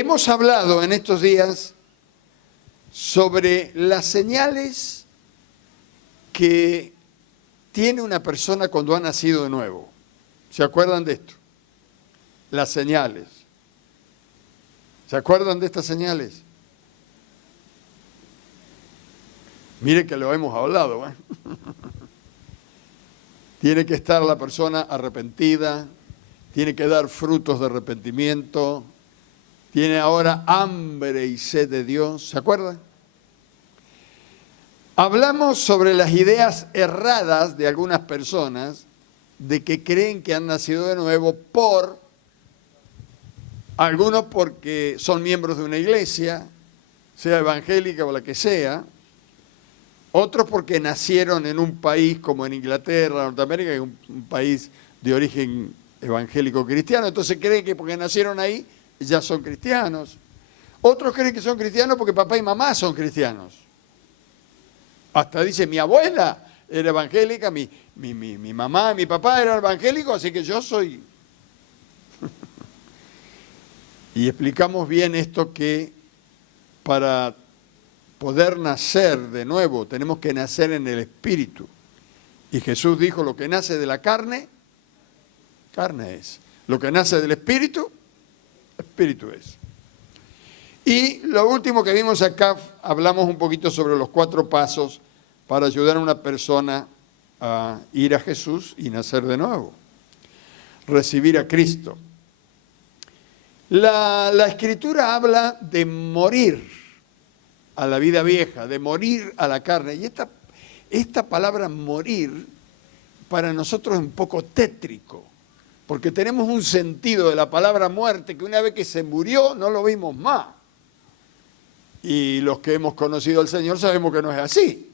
Hemos hablado en estos días sobre las señales que tiene una persona cuando ha nacido de nuevo. ¿Se acuerdan de esto? Las señales. ¿Se acuerdan de estas señales? Mire que lo hemos hablado, ¿eh? Tiene que estar la persona arrepentida, tiene que dar frutos de arrepentimiento, tiene ahora hambre y sed de Dios. ¿Se acuerdan? Hablamos sobre las ideas erradas de algunas personas de que creen que han nacido de nuevo algunos porque son miembros de una iglesia, sea evangélica o la que sea, otros porque nacieron en un país como en Inglaterra, Norteamérica, que es un país de origen evangélico cristiano, entonces creen que porque nacieron ahí ya son cristianos. Otros creen que son cristianos porque papá y mamá son cristianos. Hasta dice, mi abuela era evangélica, mi mamá y mi papá eran evangélicos, así que yo soy. Y explicamos bien esto, que para poder nacer de nuevo tenemos que nacer en el Espíritu. Y Jesús dijo, lo que nace de la carne, carne es. Lo que nace del Espíritu, Espíritu es. Y lo último que vimos acá, hablamos un poquito sobre los 4 pasos para ayudar a una persona a ir a Jesús y nacer de nuevo. Recibir a Cristo. La Escritura habla de morir a la vida vieja, de morir a la carne. Y esta palabra morir para nosotros es un poco tétrico, porque tenemos un sentido de la palabra muerte que una vez que se murió no lo vimos más. Y los que hemos conocido al Señor sabemos que no es así.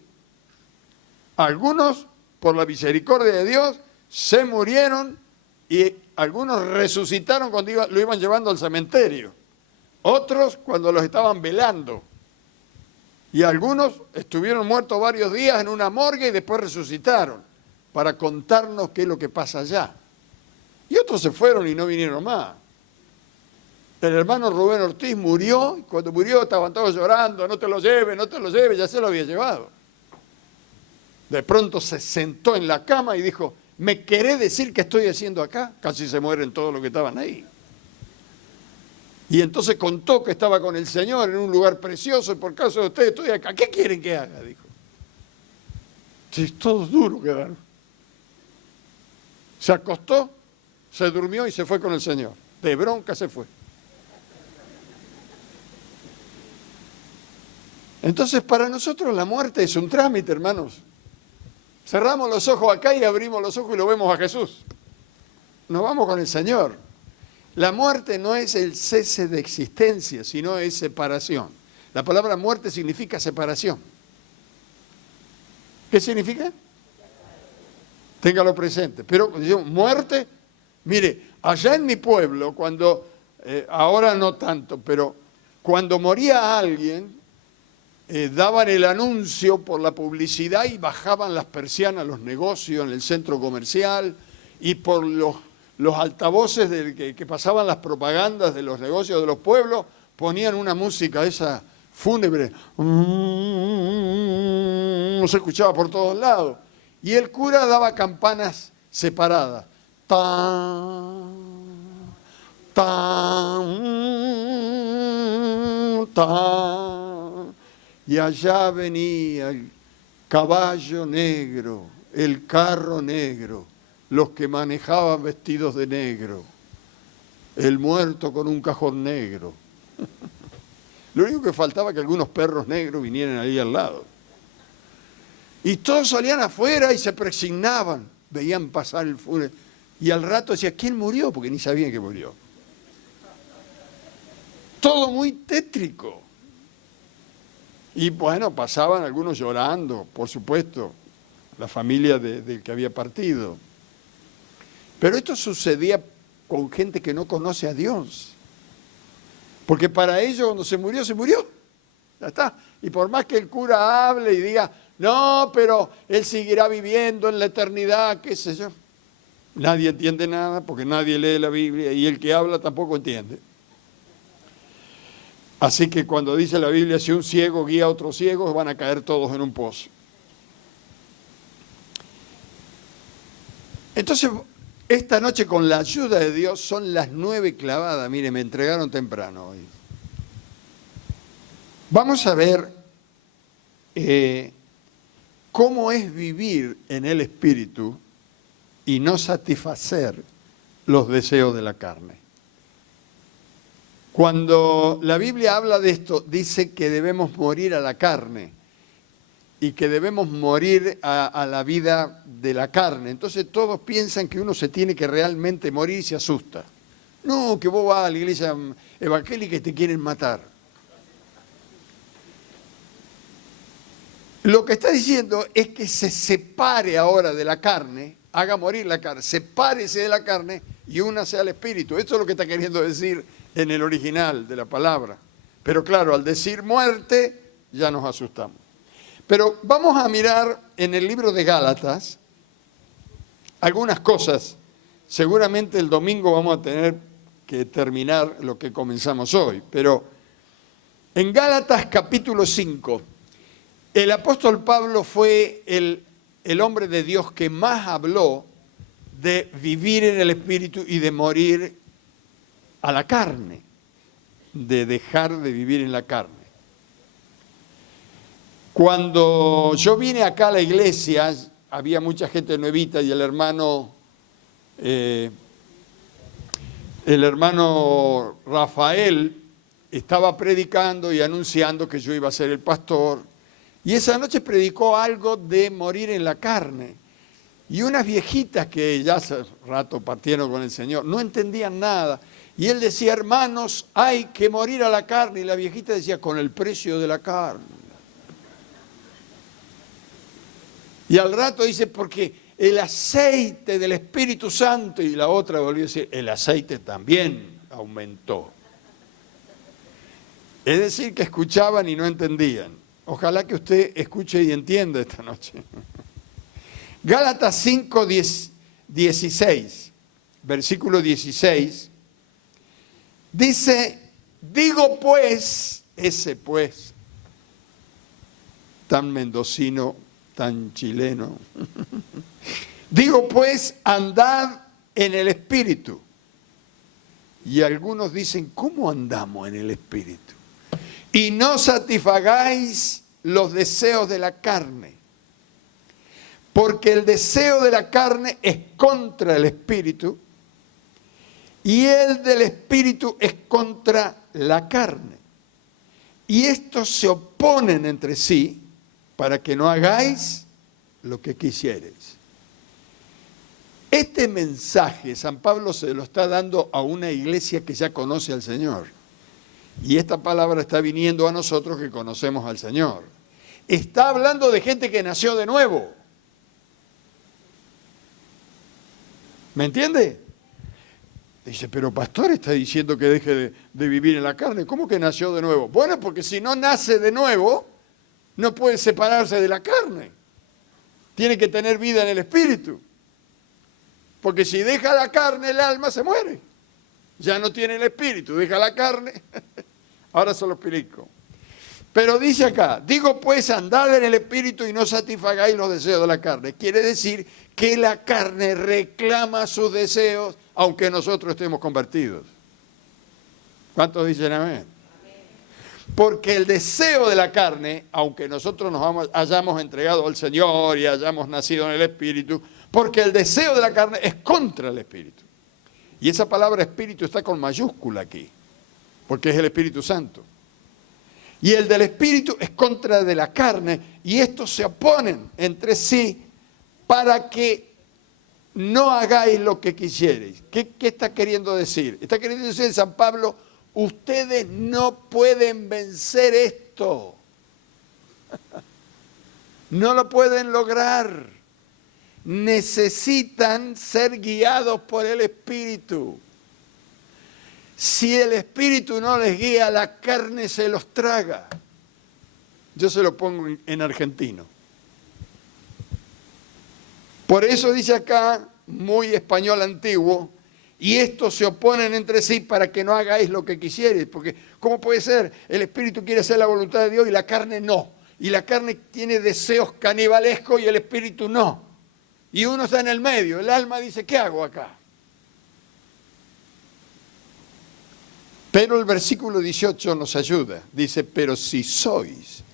Algunos, por la misericordia de Dios, se murieron y algunos resucitaron cuando lo iban llevando al cementerio. Otros cuando los estaban velando. Y algunos estuvieron muertos varios días en una morgue y después resucitaron para contarnos qué es lo que pasa allá. Y otros se fueron y no vinieron más. El hermano Rubén Ortiz murió, y cuando murió estaban todos llorando, no te lo lleves, no te lo lleves, ya se lo había llevado. De pronto se sentó en la cama y dijo, ¿me querés decir qué estoy haciendo acá? Casi se mueren todos los que estaban ahí. Y entonces contó que estaba con el Señor en un lugar precioso, y por causa de ustedes estoy acá. ¿Qué quieren que haga? Dijo. Sí, todos duros quedaron. Se acostó, se durmió y se fue con el Señor. De bronca se fue. Entonces, para nosotros la muerte es un trámite, hermanos. Cerramos los ojos acá y abrimos los ojos y lo vemos a Jesús. Nos vamos con el Señor. La muerte no es el cese de existencia, sino es separación. La palabra muerte significa separación. ¿Qué significa? Téngalo presente. Pero cuando digo muerte, mire, allá en mi pueblo, cuando, ahora no tanto, pero cuando moría alguien, daban el anuncio por la publicidad y bajaban las persianas, los negocios en el centro comercial, y por los altavoces que pasaban las propagandas de los negocios de los pueblos, ponían una música esa fúnebre, se escuchaba por todos lados, y el cura daba campanas separadas, tan, tan, tan, y allá venía el caballo negro, el carro negro, los que manejaban vestidos de negro, el muerto con un cajón negro. Lo único que faltaba que algunos perros negros vinieran ahí al lado. Y todos salían afuera y se presignaban, veían pasar el funeral. Y al rato decía, ¿quién murió? Porque ni sabían que murió. Todo muy tétrico. Y bueno, pasaban algunos llorando, por supuesto, la familia del que había partido. Pero esto sucedía con gente que no conoce a Dios. Porque para ellos cuando se murió, se murió. Ya está. Y por más que el cura hable y diga, no, pero él seguirá viviendo en la eternidad, qué sé yo. Nadie entiende nada porque nadie lee la Biblia y el que habla tampoco entiende. Así que cuando dice la Biblia, si un ciego guía a otro ciego, van a caer todos en un pozo. Entonces, esta noche con la ayuda de Dios son las 9 clavadas. Mire, me entregaron temprano hoy. Vamos a ver cómo es vivir en el Espíritu y no satisfacer los deseos de la carne. Cuando la Biblia habla de esto, dice que debemos morir a la carne y que debemos morir a la vida de la carne. Entonces todos piensan que uno se tiene que realmente morir y se asusta. No, que vos vas a la iglesia evangélica y te quieren matar. Lo que está diciendo es que se separe ahora de la carne, haga morir la carne, sepárese de la carne y únase al Espíritu. Esto es lo que está queriendo decir en el original de la palabra. Pero claro, al decir muerte, ya nos asustamos. Pero vamos a mirar en el libro de Gálatas algunas cosas. Seguramente el domingo vamos a tener que terminar lo que comenzamos hoy. Pero en Gálatas capítulo 5, el apóstol Pablo fue el hombre de Dios que más habló de vivir en el Espíritu y de morir a la carne, de dejar de vivir en la carne. Cuando yo vine acá a la iglesia, había mucha gente nuevita y el hermano Rafael estaba predicando y anunciando que yo iba a ser el pastor. Y esa noche predicó algo de morir en la carne. Y unas viejitas que ya hace rato partieron con el Señor, no entendían nada. Y él decía, hermanos, hay que morir a la carne. Y la viejita decía, con el precio de la carne. Y al rato dice, porque el aceite del Espíritu Santo, y la otra volvió a decir, el aceite también aumentó. Es decir, que escuchaban y no entendían. Ojalá que usted escuche y entienda esta noche. Gálatas 5, 16, versículo 16, dice, digo pues, ese pues, tan mendocino, tan chileno, digo pues, andad en el Espíritu. Y algunos dicen, ¿cómo andamos en el Espíritu? Y no satisfagáis los deseos de la carne, porque el deseo de la carne es contra el Espíritu, y el del Espíritu es contra la carne. Y estos se oponen entre sí, para que no hagáis lo que quisierais. Este mensaje San Pablo se lo está dando a una iglesia que ya conoce al Señor. Y esta palabra está viniendo a nosotros que conocemos al Señor. Está hablando de gente que nació de nuevo. ¿Me entiende? Dice, pero pastor está diciendo que deje de vivir en la carne. ¿Cómo que nació de nuevo? Bueno, porque si no nace de nuevo, no puede separarse de la carne. Tiene que tener vida en el Espíritu. Porque si deja la carne, el alma se muere. Ya no tiene el Espíritu, deja la carne. Ahora se lo explico. Pero dice acá, digo pues, andad en el Espíritu y no satisfagáis los deseos de la carne. Quiere decir que la carne reclama sus deseos, aunque nosotros estemos convertidos. ¿Cuántos dicen amén? Porque el deseo de la carne, aunque nosotros hayamos entregado al Señor y hayamos nacido en el Espíritu, porque el deseo de la carne es contra el Espíritu. Y esa palabra Espíritu está con mayúscula aquí, porque es el Espíritu Santo. Y el del Espíritu es contra de la carne, y estos se oponen entre sí para que no hagáis lo que quisierais. ¿Qué está queriendo decir? Está queriendo decir San Pablo, ustedes no pueden vencer esto. No lo pueden lograr. Necesitan ser guiados por el Espíritu. Si el Espíritu no les guía, la carne se los traga. Yo se lo pongo en argentino. Por eso dice acá, muy español antiguo, y estos se oponen entre sí para que no hagáis lo que quisierais. Porque, ¿cómo puede ser? El espíritu quiere hacer la voluntad de Dios y la carne no. Y la carne tiene deseos canibalescos y el espíritu no. Y uno está en el medio. El alma dice, ¿qué hago acá? Pero el versículo 18 nos ayuda. Dice, pero si sois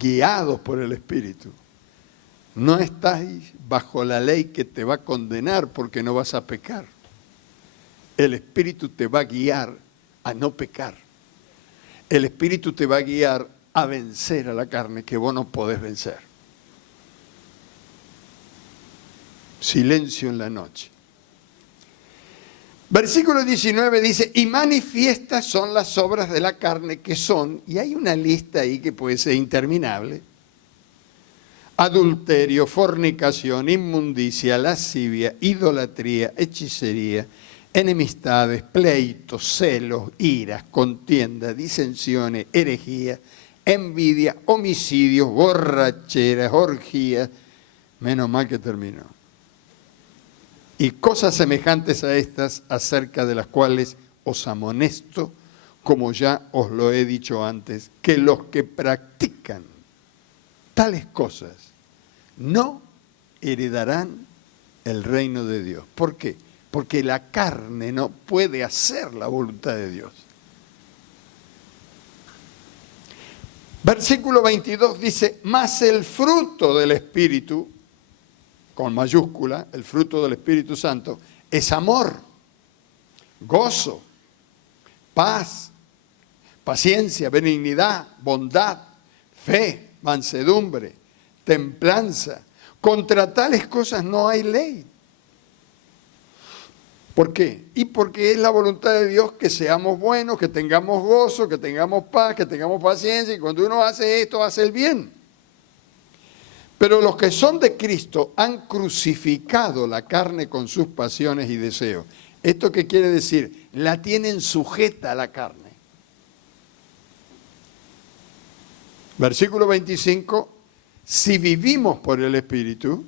guiados por el espíritu, no estáis bajo la ley que te va a condenar porque no vas a pecar. El espíritu te va a guiar a no pecar. El espíritu te va a guiar a vencer a la carne que vos no podés vencer. Silencio en la noche. Versículo 19 dice, y manifiestas son las obras de la carne que son, y hay una lista ahí que puede ser interminable: adulterio, fornicación, inmundicia, lascivia, idolatría, hechicería, enemistades, pleitos, celos, iras, contienda, disensiones, herejía, envidia, homicidios, borracheras, orgías. Menos mal que terminó. Y cosas semejantes a estas, acerca de las cuales os amonesto, como ya os lo he dicho antes, que los que practican tales cosas no heredarán el reino de Dios. ¿Por qué? Porque la carne no puede hacer la voluntad de Dios. Versículo 22 dice, mas el fruto del Espíritu, con mayúscula, el fruto del Espíritu Santo, es amor, gozo, paz, paciencia, benignidad, bondad, fe, mansedumbre, templanza. Contra tales cosas no hay ley. ¿Por qué? Y porque es la voluntad de Dios que seamos buenos, que tengamos gozo, que tengamos paz, que tengamos paciencia, y cuando uno hace esto, hace el bien. Pero los que son de Cristo han crucificado la carne con sus pasiones y deseos. ¿Esto qué quiere decir? La tienen sujeta a la carne. Versículo 25, si vivimos por el Espíritu,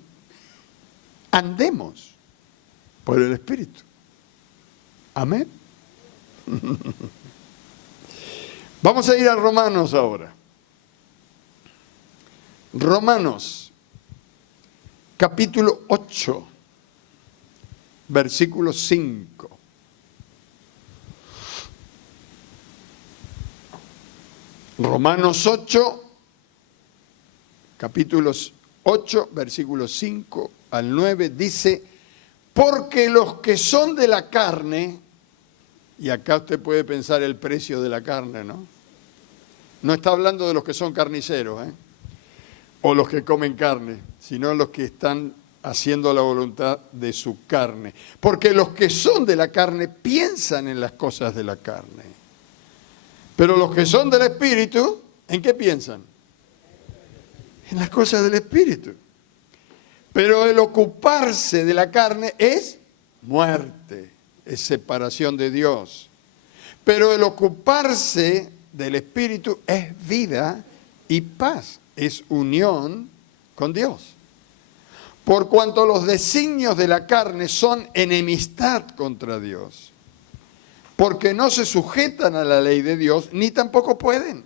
andemos por el Espíritu. Amén. Vamos a ir a Romanos ahora. Romanos, capítulo 8, versículo 5. Romanos 8, capítulos 8, versículos 5 al 9, dice, porque los que son de la carne, y acá usted puede pensar el precio de la carne, ¿no? No está hablando de los que son carniceros, o los que comen carne, sino los que están haciendo la voluntad de su carne. Porque los que son de la carne piensan en las cosas de la carne. Pero los que son del Espíritu, ¿en qué piensan? En las cosas del Espíritu. Pero el ocuparse de la carne es muerte, es separación de Dios. Pero el ocuparse del Espíritu es vida y paz, es unión con Dios. Por cuanto los designios de la carne son enemistad contra Dios, porque no se sujetan a la ley de Dios, ni tampoco pueden.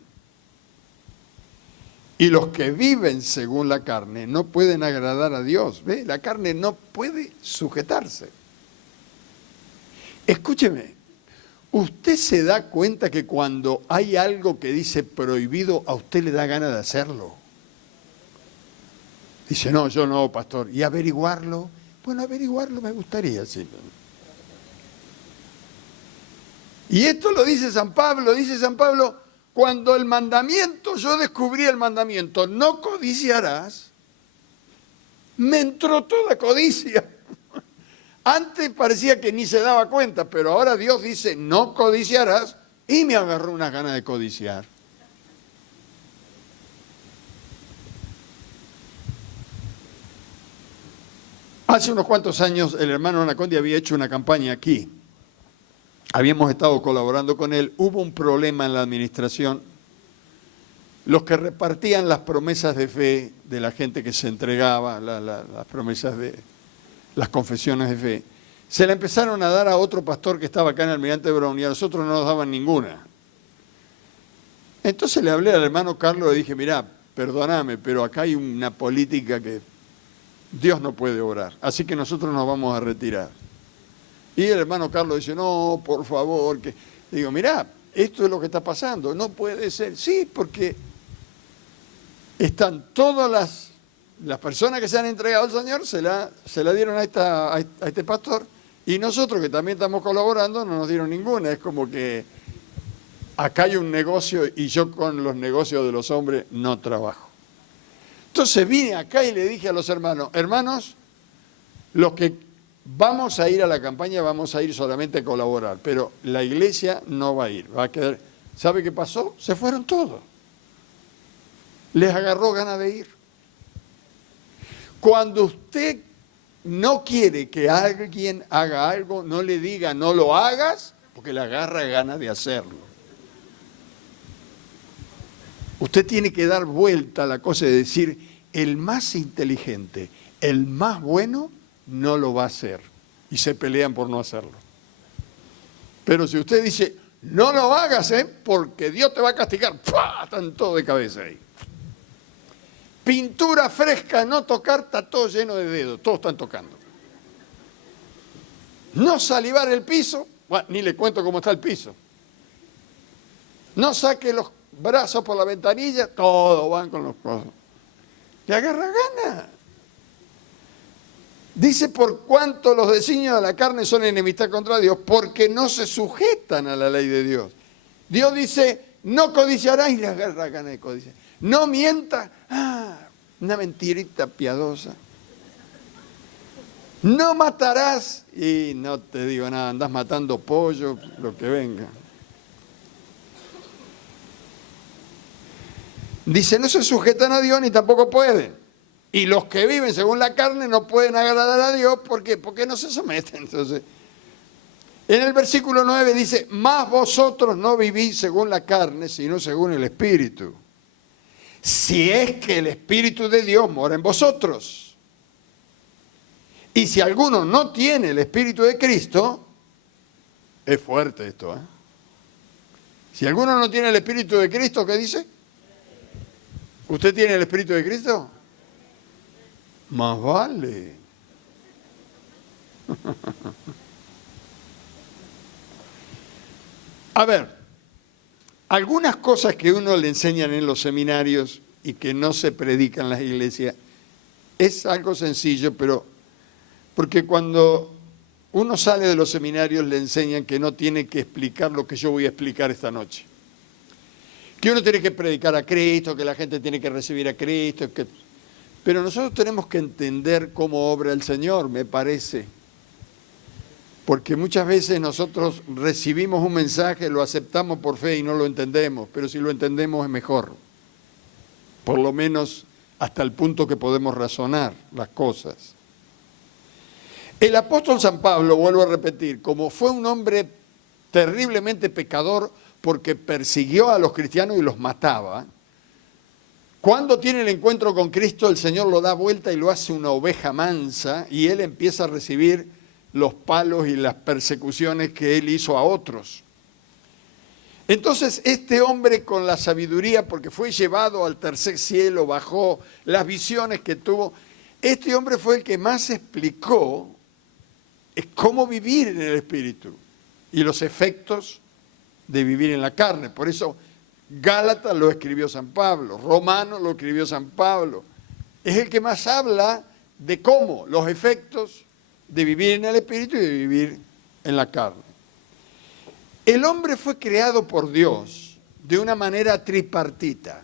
Y los que viven según la carne no pueden agradar a Dios. ¿Ve? La carne no puede sujetarse. Escúcheme, ¿usted se da cuenta que cuando hay algo que dice prohibido, a usted le da ganas de hacerlo? Dice, no, yo no, pastor. ¿Y averiguarlo? Bueno, averiguarlo me gustaría, sí. Y esto lo dice San Pablo, cuando el mandamiento, yo descubrí el mandamiento, no codiciarás, me entró toda codicia. Antes parecía que ni se daba cuenta, pero ahora Dios dice, no codiciarás, y me agarró una gana de codiciar. Hace unos cuantos años el hermano Anacondia había hecho una campaña aquí. Habíamos estado colaborando con él, hubo un problema en la administración. Los que repartían las promesas de fe de la gente que se entregaba, las promesas de las confesiones de fe, se la empezaron a dar a otro pastor que estaba acá en Almirante Brown y a nosotros no nos daban ninguna. Entonces le hablé al hermano Carlos y le dije, mirá, perdóname, pero acá hay una política que Dios no puede obrar, así que nosotros nos vamos a retirar. Y el hermano Carlos dice, no, por favor, que... Digo, mirá, esto es lo que está pasando, no puede ser. Sí, porque están todas las personas que se han entregado al Señor, se la dieron a este pastor, y nosotros que también estamos colaborando no nos dieron ninguna. Es como que acá hay un negocio y yo con los negocios de los hombres no trabajo. Entonces vine acá y le dije a los hermanos, los que vamos a ir a la campaña vamos a ir solamente a colaborar, pero la iglesia no va a ir, va a quedar. ¿Sabe qué pasó? Se fueron todos. Les agarró ganas de ir. Cuando usted no quiere que alguien haga algo, no le diga no lo hagas, porque le agarra ganas de hacerlo. Usted tiene que dar vuelta a la cosa de decir, el más inteligente, el más bueno, no lo va a hacer. Y se pelean por no hacerlo. Pero si usted dice, no lo hagas, porque Dios te va a castigar, ¡pua! Están todos de cabeza ahí. Pintura fresca, no tocar, está todo lleno de dedos, todos están tocando. No salivar el piso, bueno, ni le cuento cómo está el piso. No saque los brazos por la ventanilla, todos van con los codos. Le agarra gana. Dice, por cuanto los designios de la carne son enemistad contra Dios, porque no se sujetan a la ley de Dios. Dios dice, no codiciarás, y le agarra gana de codiciar. No mientas, una mentirita piadosa. No matarás, y no te digo nada, andás matando pollo, lo que venga. Dice, no se sujetan a Dios ni tampoco pueden. Y los que viven según la carne no pueden agradar a Dios. ¿Por qué? Porque no se someten. Entonces, en el versículo 9 dice, mas vosotros no vivís según la carne, sino según el Espíritu. Si es que el Espíritu de Dios mora en vosotros. Y si alguno no tiene el Espíritu de Cristo, es fuerte esto, ¿eh? Si alguno no tiene el Espíritu de Cristo, ¿qué dice? ¿Usted tiene el Espíritu de Cristo? Más vale. A ver, algunas cosas que uno le enseñan en los seminarios y que no se predican en las iglesias, es algo sencillo, pero porque cuando uno sale de los seminarios le enseñan que no tiene que explicar lo que yo voy a explicar esta noche. Que uno tiene que predicar a Cristo, que la gente tiene que recibir a Cristo, pero nosotros tenemos que entender cómo obra el Señor, me parece. Porque muchas veces nosotros recibimos un mensaje, lo aceptamos por fe y no lo entendemos, pero si lo entendemos es mejor. Por lo menos hasta el punto que podemos razonar las cosas. El apóstol San Pablo, vuelvo a repetir, como fue un hombre terriblemente pecador porque persiguió a los cristianos y los mataba, cuando tiene el encuentro con Cristo, el Señor lo da vuelta y lo hace una oveja mansa y él empieza a recibir los palos y las persecuciones que él hizo a otros. Entonces este hombre con la sabiduría, porque fue llevado al tercer cielo, bajó las visiones que tuvo, este hombre fue el que más explicó cómo vivir en el Espíritu y los efectos de vivir en la carne. Por eso Gálatas lo escribió San Pablo, Romanos lo escribió San Pablo. Es el que más habla de cómo, los efectos de vivir en el Espíritu y de vivir en la carne. El hombre fue creado por Dios de una manera tripartita.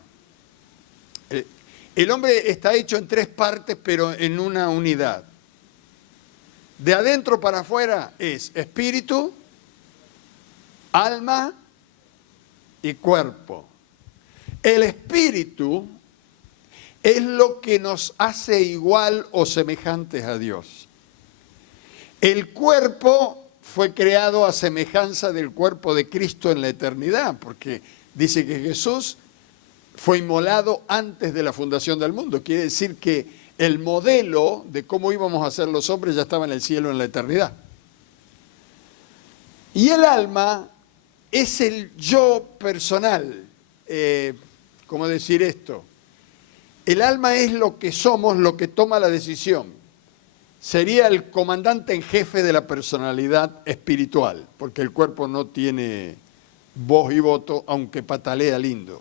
El hombre está hecho en tres partes, pero en una unidad. De adentro para afuera es espíritu, alma y cuerpo. El espíritu es lo que nos hace igual o semejantes a Dios. El cuerpo fue creado a semejanza del cuerpo de Cristo en la eternidad, porque dice que Jesús fue inmolado antes de la fundación del mundo. Quiere decir que el modelo de cómo íbamos a ser los hombres ya estaba en el cielo en la eternidad. Y el alma es el yo personal. ¿Cómo decir esto? El alma es lo que somos, lo que toma la decisión. Sería el comandante en jefe de la personalidad espiritual, porque el cuerpo no tiene voz y voto, aunque patalea lindo.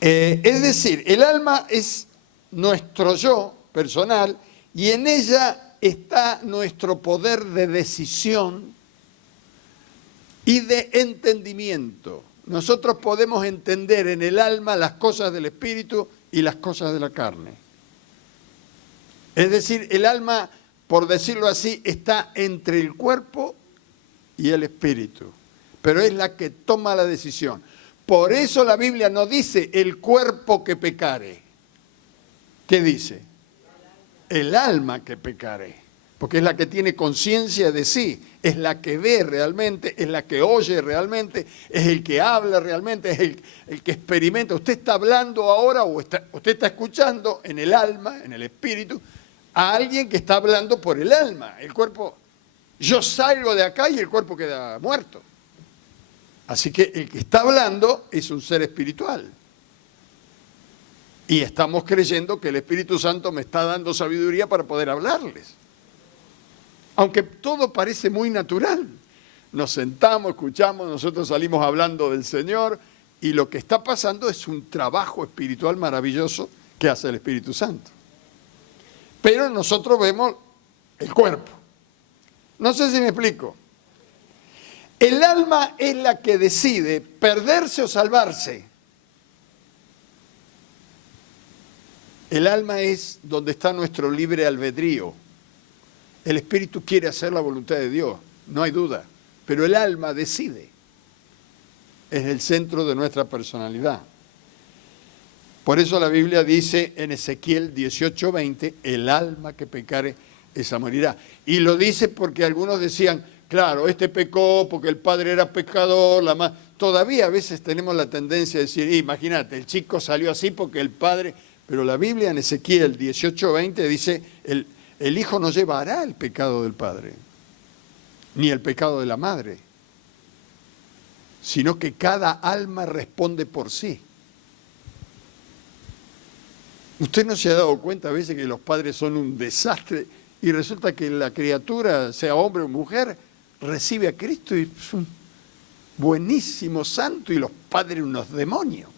Es decir, el alma es nuestro yo personal y en ella está nuestro poder de decisión y de entendimiento. Nosotros podemos entender en el alma las cosas del espíritu y las cosas de la carne. Es decir, el alma, por decirlo así, está entre el cuerpo y el espíritu, pero es la que toma la decisión. Por eso la Biblia no dice el cuerpo que pecare. ¿Qué dice? El alma que pecare, porque es la que tiene conciencia de sí, es la que ve realmente, es la que oye realmente, es el que habla realmente, es el que experimenta. Usted está hablando ahora o usted está escuchando en el alma, en el espíritu, a alguien que está hablando por el alma. El cuerpo, yo salgo de acá y el cuerpo queda muerto. Así que el que está hablando es un ser espiritual. Y estamos creyendo que el Espíritu Santo me está dando sabiduría para poder hablarles. Aunque todo parece muy natural. Nos sentamos, escuchamos, nosotros salimos hablando del Señor y lo que está pasando es un trabajo espiritual maravilloso que hace el Espíritu Santo. Pero nosotros vemos el cuerpo. No sé si me explico. El alma es la que decide perderse o salvarse. El alma es donde está nuestro libre albedrío. El espíritu quiere hacer la voluntad de Dios, no hay duda, pero el alma decide. Es el centro de nuestra personalidad. Por eso la Biblia dice en Ezequiel 18:20, el alma que pecare, esa morirá. Y lo dice porque algunos decían, claro, este pecó porque el padre era pecador, todavía a veces tenemos la tendencia de decir, imagínate, el chico salió así porque el padre... Pero la Biblia en Ezequiel 18:20 dice, el hijo no llevará el pecado del padre, ni el pecado de la madre, sino que cada alma responde por sí. ¿Usted no se ha dado cuenta a veces que los padres son un desastre y resulta que la criatura, sea hombre o mujer, recibe a Cristo y es un buenísimo santo y los padres unos demonios?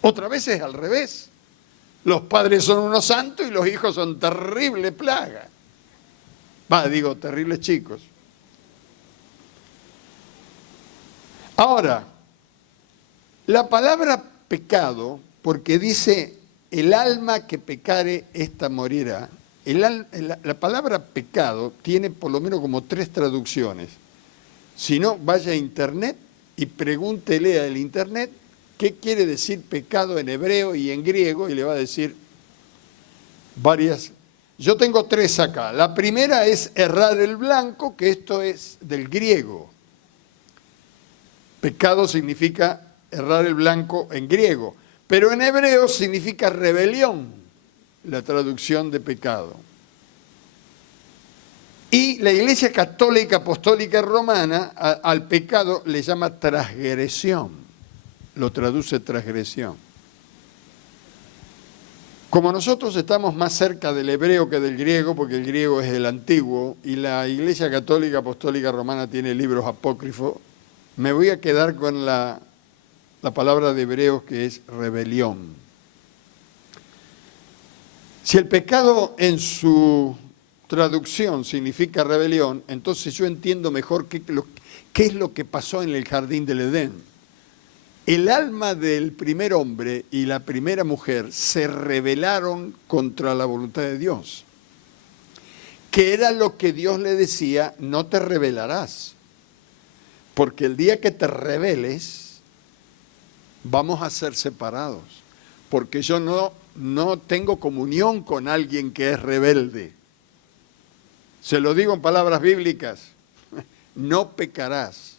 Otra vez es al revés. Los padres son unos santos y los hijos son terrible plaga. Terribles chicos. Ahora, la palabra pecado, porque dice el alma que pecare, esta morirá. La palabra pecado tiene por lo menos como 3 traducciones. Si no, vaya a internet y pregúntele al internet qué quiere decir pecado en hebreo y en griego y le va a decir varias. Yo tengo 3 acá. La primera es errar el blanco, que esto es del griego. Pecado significa errar el blanco en griego, pero en hebreo significa rebelión, la traducción de pecado. Y la Iglesia Católica Apostólica Romana al pecado le llama transgresión. Lo traduce transgresión. Como nosotros estamos más cerca del hebreo que del griego, porque el griego es el antiguo, y la Iglesia Católica Apostólica Romana tiene libros apócrifos, me voy a quedar con la palabra de hebreos que es rebelión. Si el pecado en su traducción significa rebelión, entonces yo entiendo mejor qué es lo que pasó en el jardín del Edén. El alma del primer hombre y la primera mujer se rebelaron contra la voluntad de Dios, que era lo que Dios le decía, no te rebelarás, porque el día que te rebeles vamos a ser separados, porque yo no tengo comunión con alguien que es rebelde. Se lo digo en palabras bíblicas, no pecarás.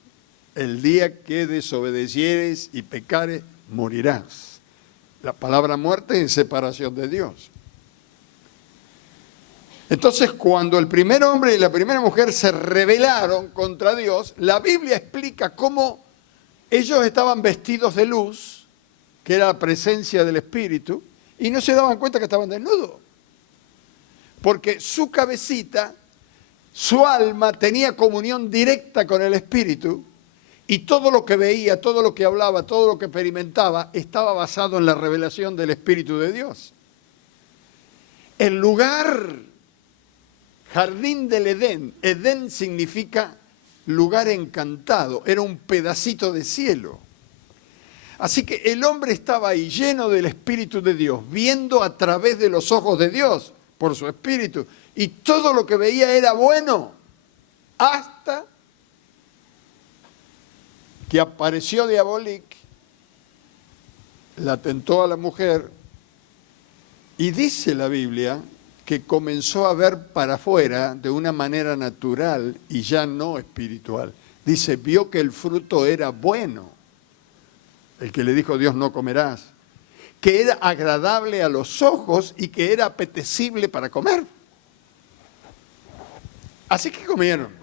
El día que desobedecieres y pecares, morirás. La palabra muerte es separación de Dios. Entonces, cuando el primer hombre y la primera mujer se rebelaron contra Dios, la Biblia explica cómo ellos estaban vestidos de luz, que era la presencia del Espíritu, y no se daban cuenta que estaban desnudos. Porque su cabecita, su alma tenía comunión directa con el Espíritu, y todo lo que veía, todo lo que hablaba, todo lo que experimentaba, estaba basado en la revelación del Espíritu de Dios. El lugar, jardín del Edén, Edén significa lugar encantado, era un pedacito de cielo. Así que el hombre estaba ahí lleno del Espíritu de Dios, viendo a través de los ojos de Dios, por su Espíritu, y todo lo que veía era bueno, hasta que apareció Diabolik, la tentó a la mujer, y dice la Biblia que comenzó a ver para afuera de una manera natural y ya no espiritual. Dice, vio que el fruto era bueno, el que le dijo Dios no comerás, que era agradable a los ojos y que era apetecible para comer. Así que comieron.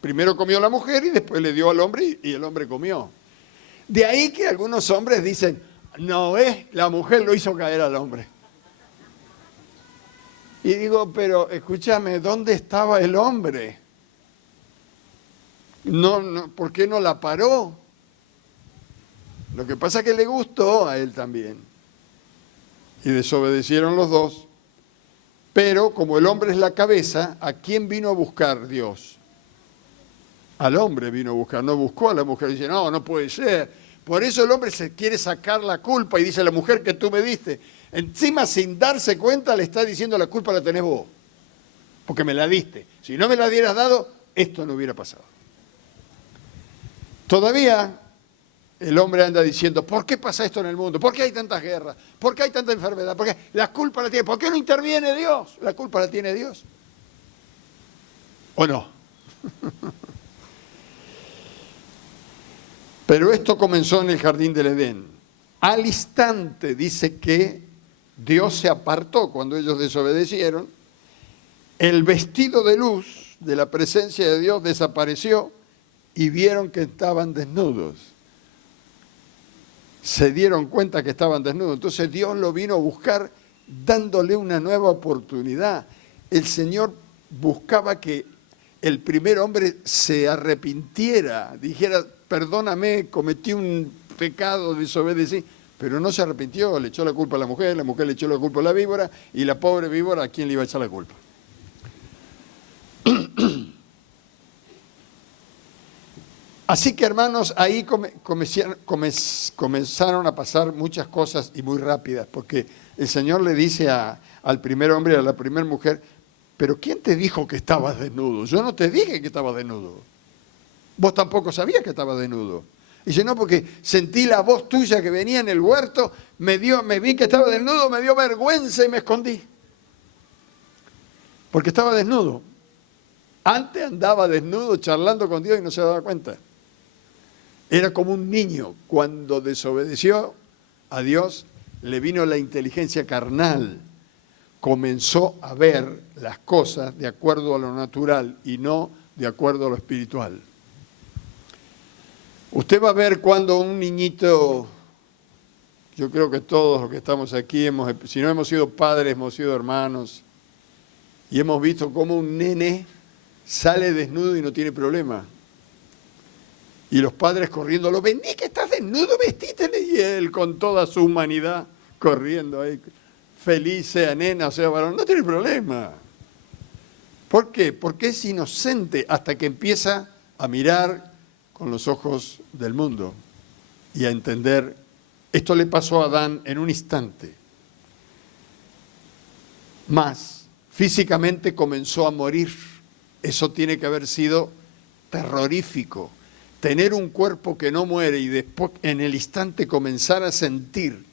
Primero comió la mujer y después le dio al hombre y el hombre comió. De ahí que algunos hombres dicen, no es, la mujer lo hizo caer al hombre. Y digo, pero escúchame, ¿dónde estaba el hombre? No, ¿por qué no la paró? Lo que pasa es que le gustó a él también. Y desobedecieron los dos. Pero como el hombre es la cabeza, ¿a quién vino a buscar Dios? Al hombre vino a buscar, no buscó a la mujer. Dice, no, no puede ser. Por eso el hombre se quiere sacar la culpa y dice, la mujer que tú me diste. Encima, sin darse cuenta, le está diciendo, la culpa la tenés vos. Porque me la diste. Si no me la hubieras dado, esto no hubiera pasado. Todavía el hombre anda diciendo, ¿por qué pasa esto en el mundo? ¿Por qué hay tantas guerras? ¿Por qué hay tanta enfermedad? ¿Por qué? La culpa la tiene. ¿Por qué no interviene Dios? La culpa la tiene Dios. ¿O no? Pero esto comenzó en el jardín del Edén. Al instante dice que Dios se apartó cuando ellos desobedecieron. El vestido de luz de la presencia de Dios desapareció y vieron que estaban desnudos. Se dieron cuenta que estaban desnudos. Entonces Dios lo vino a buscar dándole una nueva oportunidad. El Señor buscaba que el primer hombre se arrepintiera, dijera, perdóname, cometí un pecado, desobedecí, pero no se arrepintió, le echó la culpa a la mujer le echó la culpa a la víbora, y la pobre víbora, ¿a quién le iba a echar la culpa? Así que, hermanos, ahí comenzaron a pasar muchas cosas y muy rápidas, porque el Señor le dice al primer hombre y a la primera mujer, pero ¿quién te dijo que estabas desnudo? Yo no te dije que estabas desnudo. Vos tampoco sabías que estabas desnudo. Y dice, no, porque sentí la voz tuya que venía en el huerto, me vi que estaba desnudo, me dio vergüenza y me escondí. Porque estaba desnudo. Antes andaba desnudo charlando con Dios y no se daba cuenta. Era como un niño. Cuando desobedeció a Dios, le vino la inteligencia carnal. Comenzó a ver las cosas de acuerdo a lo natural y no de acuerdo a lo espiritual. Usted va a ver cuando un niñito, yo creo que todos los que estamos aquí, si no hemos sido padres, hemos sido hermanos, y hemos visto cómo un nene sale desnudo y no tiene problema. Y los padres corriendo, vení que estás desnudo, vestítele, y él con toda su humanidad corriendo ahí. Feliz, sea nena, sea varón, no tiene problema. ¿Por qué? Porque es inocente hasta que empieza a mirar con los ojos del mundo y a entender. Esto le pasó a Adán en un instante. Más, físicamente comenzó a morir. Eso tiene que haber sido terrorífico. Tener un cuerpo que no muere y después en el instante comenzar a sentir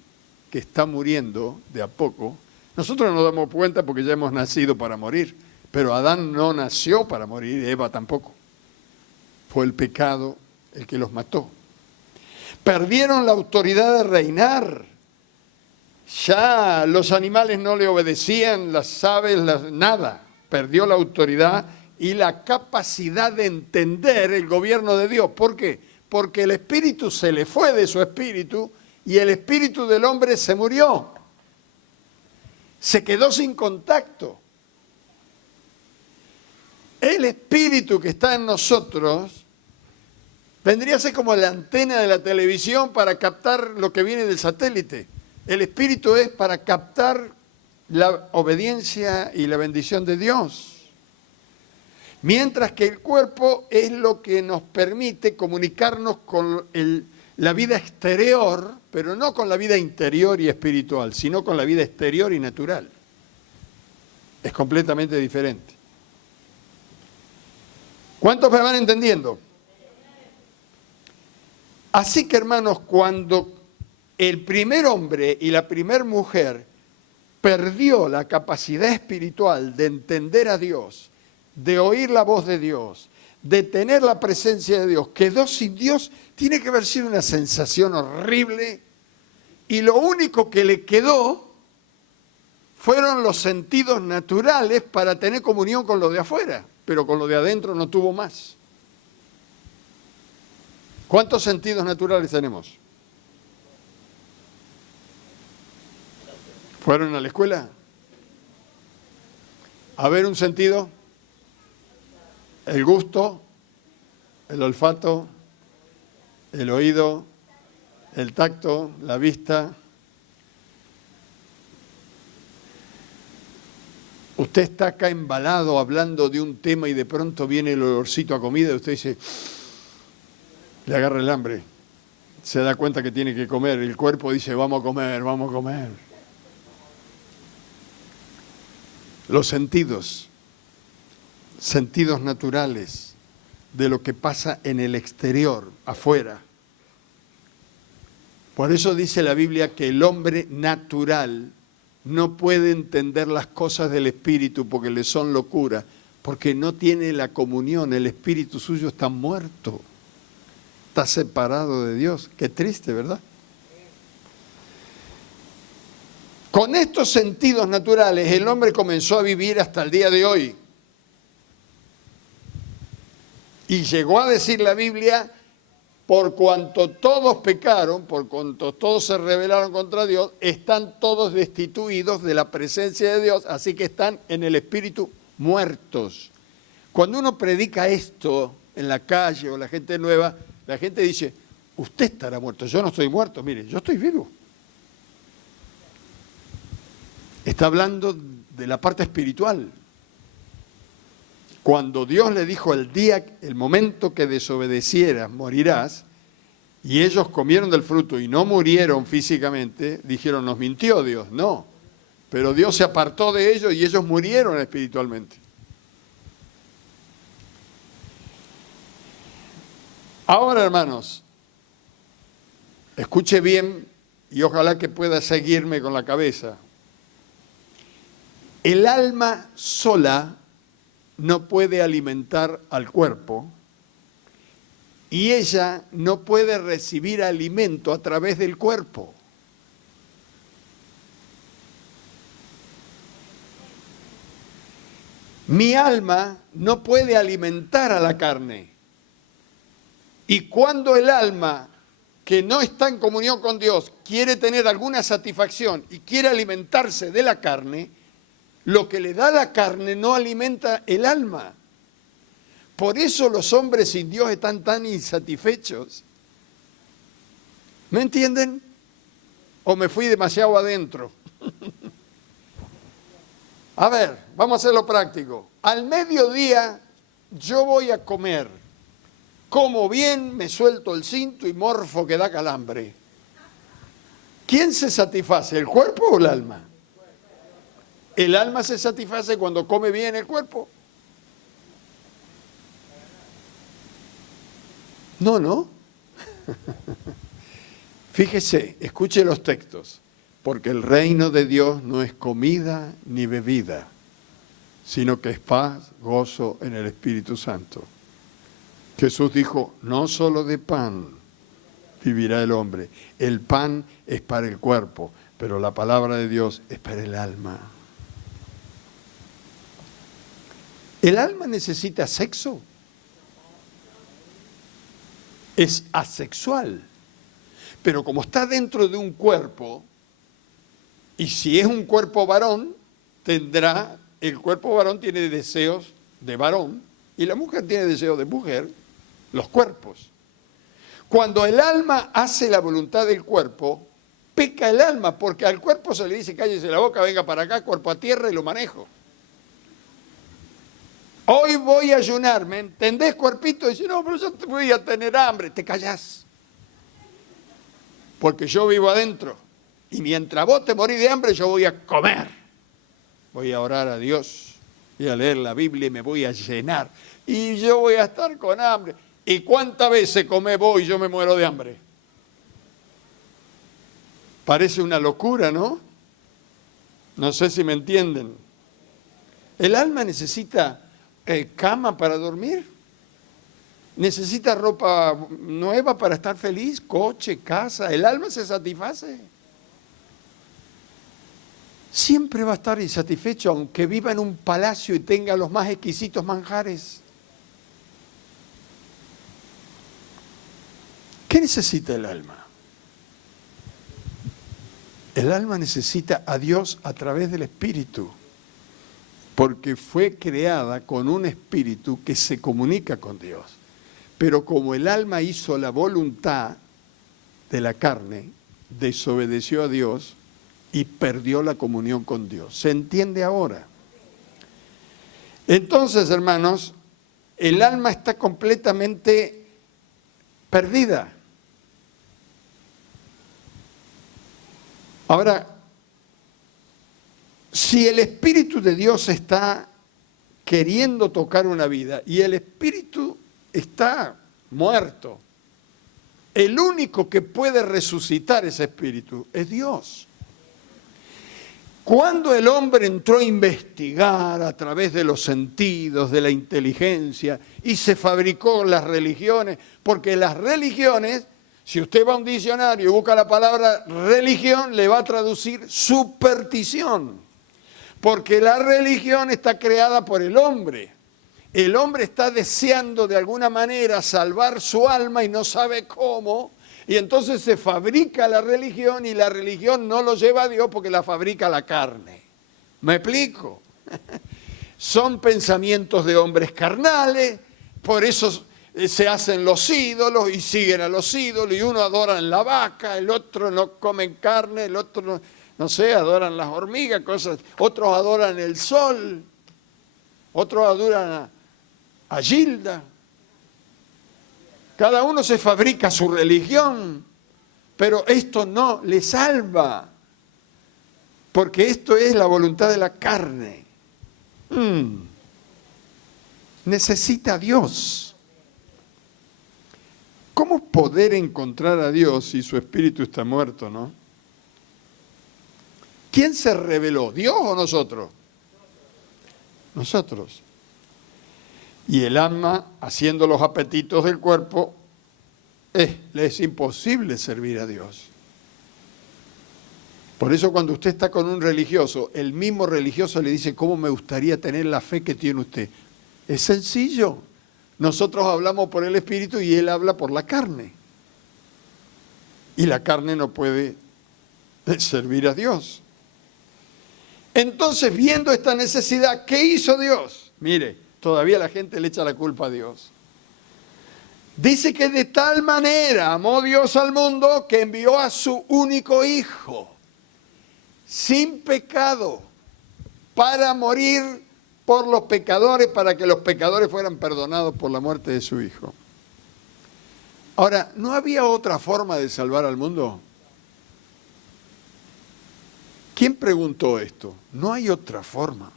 que está muriendo de a poco. Nosotros no nos damos cuenta porque ya hemos nacido para morir, pero Adán no nació para morir, Eva tampoco. Fue el pecado el que los mató. Perdieron la autoridad de reinar. Ya los animales no le obedecían, las aves, nada. perdió la autoridad y la capacidad de entender el gobierno de Dios. ¿Por qué? Porque el espíritu se le fue de su espíritu y el espíritu del hombre se murió. Se quedó sin contacto. El espíritu que está en nosotros vendría a ser como la antena de la televisión para captar lo que viene del satélite. El espíritu es para captar la obediencia y la bendición de Dios. Mientras que el cuerpo es lo que nos permite comunicarnos con la vida exterior, pero no con la vida interior y espiritual, sino con la vida exterior y natural. Es completamente diferente. ¿Cuántos me van entendiendo? Así que, hermanos, cuando el primer hombre y la primer mujer perdió la capacidad espiritual de entender a Dios, de oír la voz de Dios, de tener la presencia de Dios, quedó sin Dios, tiene que haber sido una sensación horrible, y lo único que le quedó fueron los sentidos naturales para tener comunión con lo de afuera, pero con lo de adentro no tuvo más. ¿Cuántos sentidos naturales tenemos? ¿Fueron a la escuela? A ver un sentido. El gusto, el olfato, el oído, el tacto, la vista. Usted está acá embalado hablando de un tema y de pronto viene el olorcito a comida y usted dice, le agarra el hambre. Se da cuenta que tiene que comer. El cuerpo dice, vamos a comer, vamos a comer. Los sentidos naturales de lo que pasa en el exterior, afuera. Por eso dice la Biblia que el hombre natural no puede entender las cosas del espíritu porque le son locura, porque no tiene la comunión, el espíritu suyo está muerto, está separado de Dios. Qué triste, ¿verdad? Con estos sentidos naturales el hombre comenzó a vivir hasta el día de hoy. Y llegó a decir la Biblia, por cuanto todos pecaron, por cuanto todos se rebelaron contra Dios, están todos destituidos de la presencia de Dios, así que están en el espíritu muertos. Cuando uno predica esto en la calle o la gente nueva, la gente dice, usted estará muerto, yo no estoy muerto, mire, yo estoy vivo. Está hablando de la parte espiritual. Cuando Dios le dijo el momento que desobedecieras, morirás, y ellos comieron del fruto y no murieron físicamente, dijeron, nos mintió Dios. No, pero Dios se apartó de ellos y ellos murieron espiritualmente. Ahora, hermanos, escuche bien y ojalá que pueda seguirme con la cabeza. El alma sola no puede alimentar al cuerpo y ella no puede recibir alimento a través del cuerpo. Mi alma no puede alimentar a la carne. Y cuando el alma que no está en comunión con Dios quiere tener alguna satisfacción y quiere alimentarse de la carne, lo que le da la carne no alimenta el alma. Por eso los hombres sin Dios están tan insatisfechos. ¿Me entienden? ¿O me fui demasiado adentro? A ver, vamos a hacerlo práctico. Al mediodía yo voy a comer. Como bien, me suelto el cinto y morfo que da calambre. ¿Quién se satisface, el cuerpo o el alma? ¿El alma se satisface cuando come bien el cuerpo? No, no. Fíjese, escuche los textos. Porque el reino de Dios no es comida ni bebida, sino que es paz, gozo en el Espíritu Santo. Jesús dijo, no solo de pan vivirá el hombre. El pan es para el cuerpo, pero la palabra de Dios es para el alma. ¿El alma necesita sexo? Es asexual. Pero como está dentro de un cuerpo, y si es un cuerpo varón, el cuerpo varón tiene deseos de varón, y la mujer tiene deseos de mujer, los cuerpos. Cuando el alma hace la voluntad del cuerpo, peca el alma, porque al cuerpo se le dice cállese la boca, venga para acá, cuerpo a tierra y lo manejo. Hoy voy a ayunar, ¿me entendés, cuerpito? Dice, no, pero yo te voy a tener hambre. Te callás. Porque yo vivo adentro. Y mientras vos te morís de hambre, yo voy a comer. Voy a orar a Dios. Voy a leer la Biblia y me voy a llenar. Y yo voy a estar con hambre. ¿Y cuántas veces comés vos y yo me muero de hambre? Parece una locura, ¿no? No sé si me entienden. El alma necesita cama para dormir. Necesita ropa nueva para estar feliz, coche, casa. El alma se satisface. Siempre va a estar insatisfecho aunque viva en un palacio y tenga los más exquisitos manjares. ¿Qué necesita el alma? El alma necesita a Dios a través del Espíritu, porque fue creada con un espíritu que se comunica con Dios. Pero como el alma hizo la voluntad de la carne, desobedeció a Dios y perdió la comunión con Dios. ¿Se entiende ahora? Entonces, hermanos, el alma está completamente perdida. Ahora, si el Espíritu de Dios está queriendo tocar una vida y el Espíritu está muerto, el único que puede resucitar ese Espíritu es Dios. Cuando el hombre entró a investigar a través de los sentidos, de la inteligencia, y se fabricó las religiones, porque las religiones, si usted va a un diccionario y busca la palabra religión, le va a traducir superstición. Porque la religión está creada por el hombre. El hombre está deseando de alguna manera salvar su alma y no sabe cómo. Y entonces se fabrica la religión y la religión no lo lleva a Dios porque la fabrica la carne. ¿Me explico? Son pensamientos de hombres carnales, por eso se hacen los ídolos y siguen a los ídolos y uno adora la vaca, el otro no comen carne, el otro no sé, adoran las hormigas, cosas. Otros adoran el sol, otros adoran a Gilda. Cada uno se fabrica su religión, pero esto no le salva, porque esto es la voluntad de la carne. Necesita a Dios. ¿Cómo poder encontrar a Dios si su espíritu está muerto, no? ¿Quién se reveló? ¿Dios o nosotros? Nosotros. Y el alma, haciendo los apetitos del cuerpo, le es imposible servir a Dios. Por eso cuando usted está con un religioso, el mismo religioso le dice, ¿cómo me gustaría tener la fe que tiene usted? Es sencillo. Nosotros hablamos por el Espíritu y él habla por la carne. Y la carne no puede servir a Dios. Entonces, viendo esta necesidad, ¿qué hizo Dios? Mire, todavía la gente le echa la culpa a Dios. Dice que de tal manera amó Dios al mundo que envió a su único hijo, sin pecado, para morir por los pecadores, para que los pecadores fueran perdonados por la muerte de su hijo. Ahora, ¿no había otra forma de salvar al mundo? ¿Quién preguntó esto? No hay otra forma.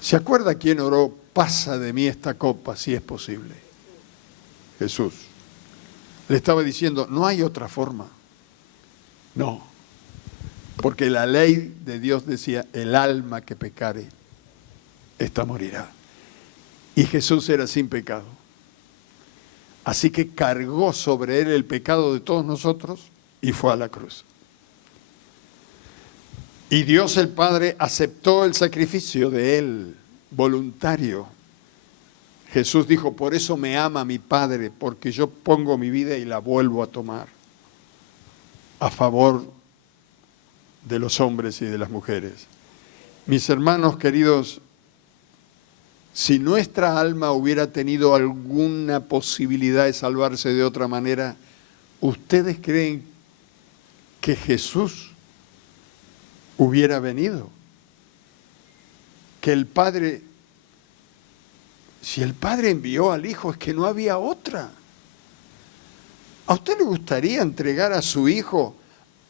¿Se acuerda quién oró? Pasa de mí esta copa si es posible. Jesús. Le estaba diciendo, no hay otra forma. No. Porque la ley de Dios decía, el alma que pecare, esta morirá. Y Jesús era sin pecado. Así que cargó sobre él el pecado de todos nosotros y fue a la cruz. Y Dios el Padre aceptó el sacrificio de Él, voluntario. Jesús dijo, por eso me ama mi Padre, porque yo pongo mi vida y la vuelvo a tomar a favor de los hombres y de las mujeres. Mis hermanos queridos, si nuestra alma hubiera tenido alguna posibilidad de salvarse de otra manera, ¿ustedes creen que Jesús hubiera venido? Que el Padre, si el Padre envió al Hijo, es que no había otra. ¿A usted le gustaría entregar a su Hijo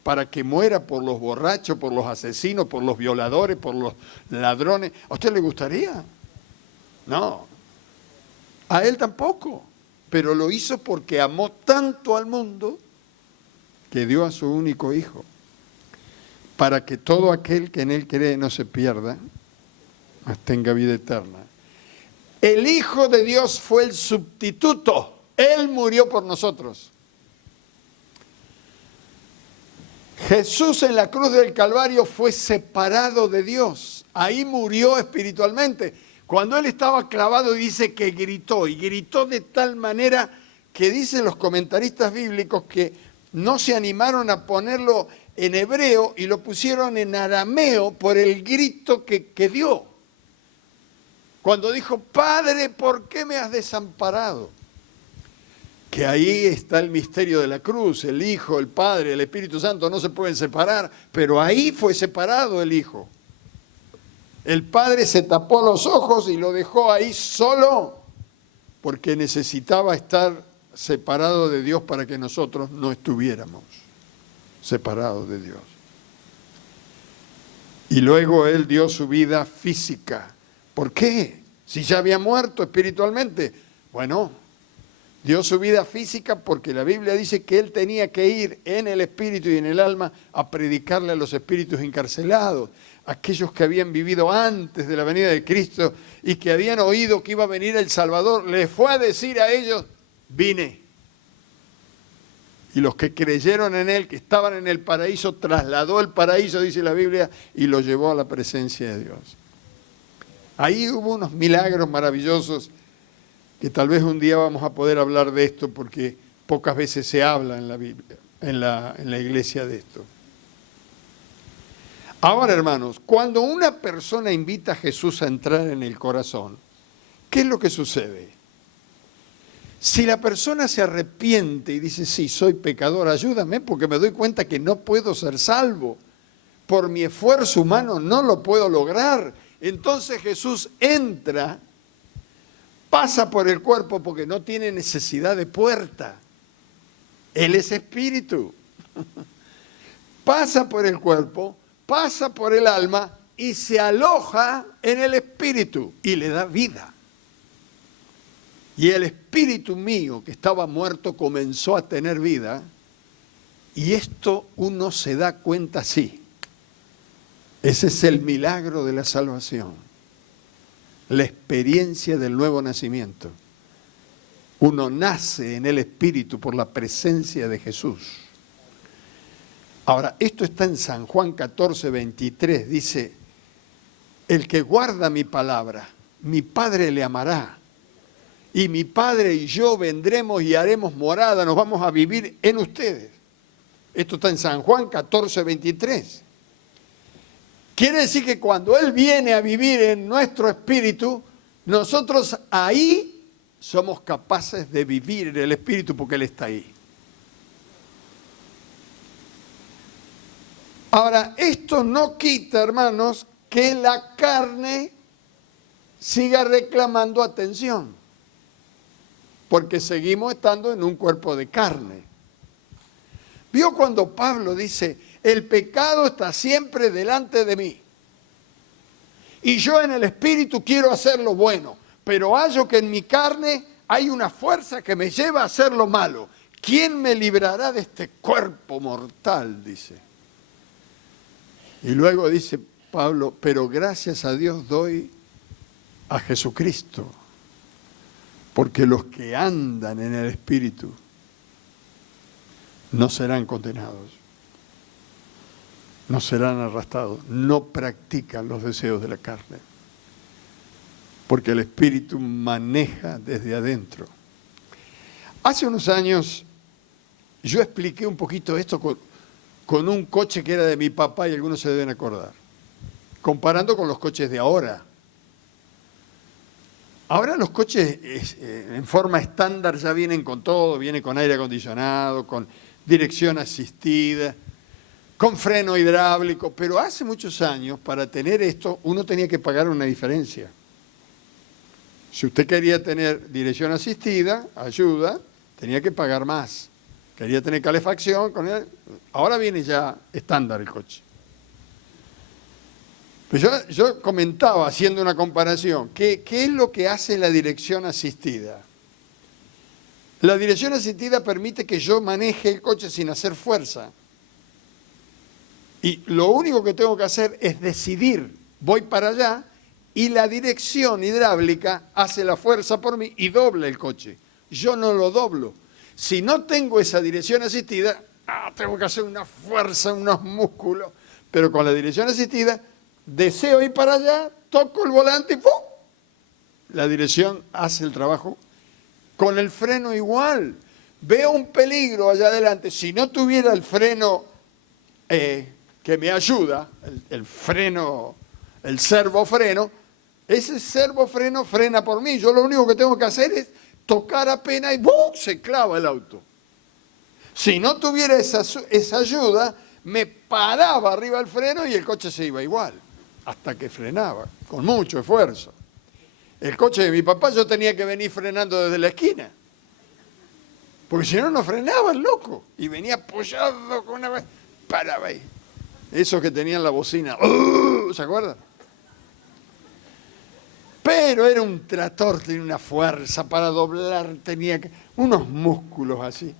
para que muera por los borrachos, por los asesinos, por los violadores, por los ladrones? ¿A usted le gustaría? No. A Él tampoco. Pero lo hizo porque amó tanto al mundo que dio a su único Hijo, para que todo aquel que en Él cree no se pierda, mas tenga vida eterna. El Hijo de Dios fue el sustituto. Él murió por nosotros. Jesús en la cruz del Calvario fue separado de Dios. Ahí murió espiritualmente. Cuando Él estaba clavado, dice que gritó. Y gritó de tal manera que dicen los comentaristas bíblicos que no se animaron a ponerlo en hebreo y lo pusieron en arameo por el grito que dio. Cuando dijo, Padre, ¿por qué me has desamparado? Que ahí está el misterio de la cruz. El Hijo, el Padre, el Espíritu Santo no se pueden separar, pero ahí fue separado el Hijo. El Padre se tapó los ojos y lo dejó ahí solo porque necesitaba estar separado de Dios para que nosotros no estuviéramos separados de Dios. Y luego Él dio su vida física. ¿Por qué? Si ya había muerto espiritualmente. Bueno, dio su vida física porque la Biblia dice que Él tenía que ir en el espíritu y en el alma a predicarle a los espíritus encarcelados, aquellos que habían vivido antes de la venida de Cristo y que habían oído que iba a venir el Salvador. Les fue a decir a ellos, vine. Y los que creyeron en Él, que estaban en el paraíso, trasladó el paraíso, dice la Biblia, y lo llevó a la presencia de Dios. Ahí hubo unos milagros maravillosos que tal vez un día vamos a poder hablar de esto porque pocas veces se habla en la Biblia, en la iglesia de esto. Ahora, hermanos, cuando una persona invita a Jesús a entrar en el corazón, ¿qué es lo que sucede? Si la persona se arrepiente y dice, sí, soy pecador, ayúdame porque me doy cuenta que no puedo ser salvo. Por mi esfuerzo humano no lo puedo lograr. Entonces Jesús entra, pasa por el cuerpo porque no tiene necesidad de puerta. Él es espíritu. Pasa por el cuerpo, pasa por el alma y se aloja en el espíritu y le da vida. Y el espíritu mío que estaba muerto comenzó a tener vida. Y esto uno se da cuenta así. Ese es el milagro de la salvación. La experiencia del nuevo nacimiento. Uno nace en el espíritu por la presencia de Jesús. Ahora, esto está en San Juan 14, 23. Dice, el que guarda mi palabra, mi Padre le amará. Y mi Padre y yo vendremos y haremos morada, nos vamos a vivir en ustedes. Esto está en San Juan 14, 23. Quiere decir que cuando Él viene a vivir en nuestro espíritu, nosotros ahí somos capaces de vivir en el espíritu porque Él está ahí. Ahora, esto no quita, hermanos, que la carne siga reclamando atención. Porque seguimos estando en un cuerpo de carne. ¿Vio cuando Pablo dice, el pecado está siempre delante de mí? Y yo en el espíritu quiero hacer lo bueno, pero hallo que en mi carne hay una fuerza que me lleva a hacer lo malo. ¿Quién me librará de este cuerpo mortal? Dice. Y luego dice Pablo, pero gracias a Dios doy a Jesucristo. Porque los que andan en el Espíritu no serán condenados. no serán arrastrados, no practican los deseos de la carne. Porque el Espíritu maneja desde adentro. Hace unos años yo expliqué un poquito esto con un coche que era de mi papá y algunos se deben acordar, comparando con los coches de ahora. Ahora los coches en forma estándar ya vienen con todo, vienen con aire acondicionado, con dirección asistida, con freno hidráulico, pero hace muchos años para tener esto uno tenía que pagar una diferencia. Si usted quería tener dirección asistida, ayuda, tenía que pagar más. Quería tener calefacción, ahora viene ya estándar el coche. Pues yo comentaba, haciendo una comparación, ¿qué es lo que hace la dirección asistida? La dirección asistida permite que yo maneje el coche sin hacer fuerza. Y lo único que tengo que hacer es decidir, voy para allá, y la dirección hidráulica hace la fuerza por mí y dobla el coche. Yo no lo doblo. Si no tengo esa dirección asistida, tengo que hacer una fuerza, unos músculos. Pero con la dirección asistida, deseo ir para allá, toco el volante y ¡pum! La dirección hace el trabajo. Con el freno igual. Veo un peligro allá adelante. Si no tuviera el freno que me ayuda, el freno, el servofreno, ese servofreno frena por mí. Yo lo único que tengo que hacer es tocar apenas y ¡bum! Se clava el auto. Si no tuviera esa ayuda, me paraba arriba el freno y el coche se iba igual, hasta que frenaba, con mucho esfuerzo. El coche de mi papá yo tenía que venir frenando desde la esquina, porque si no, no frenaba el loco, y venía apoyado con una... Paraba ahí. Esos que tenían la bocina, ¿se acuerdan? Pero era un tractor, tenía una fuerza para doblar, tenía unos músculos así.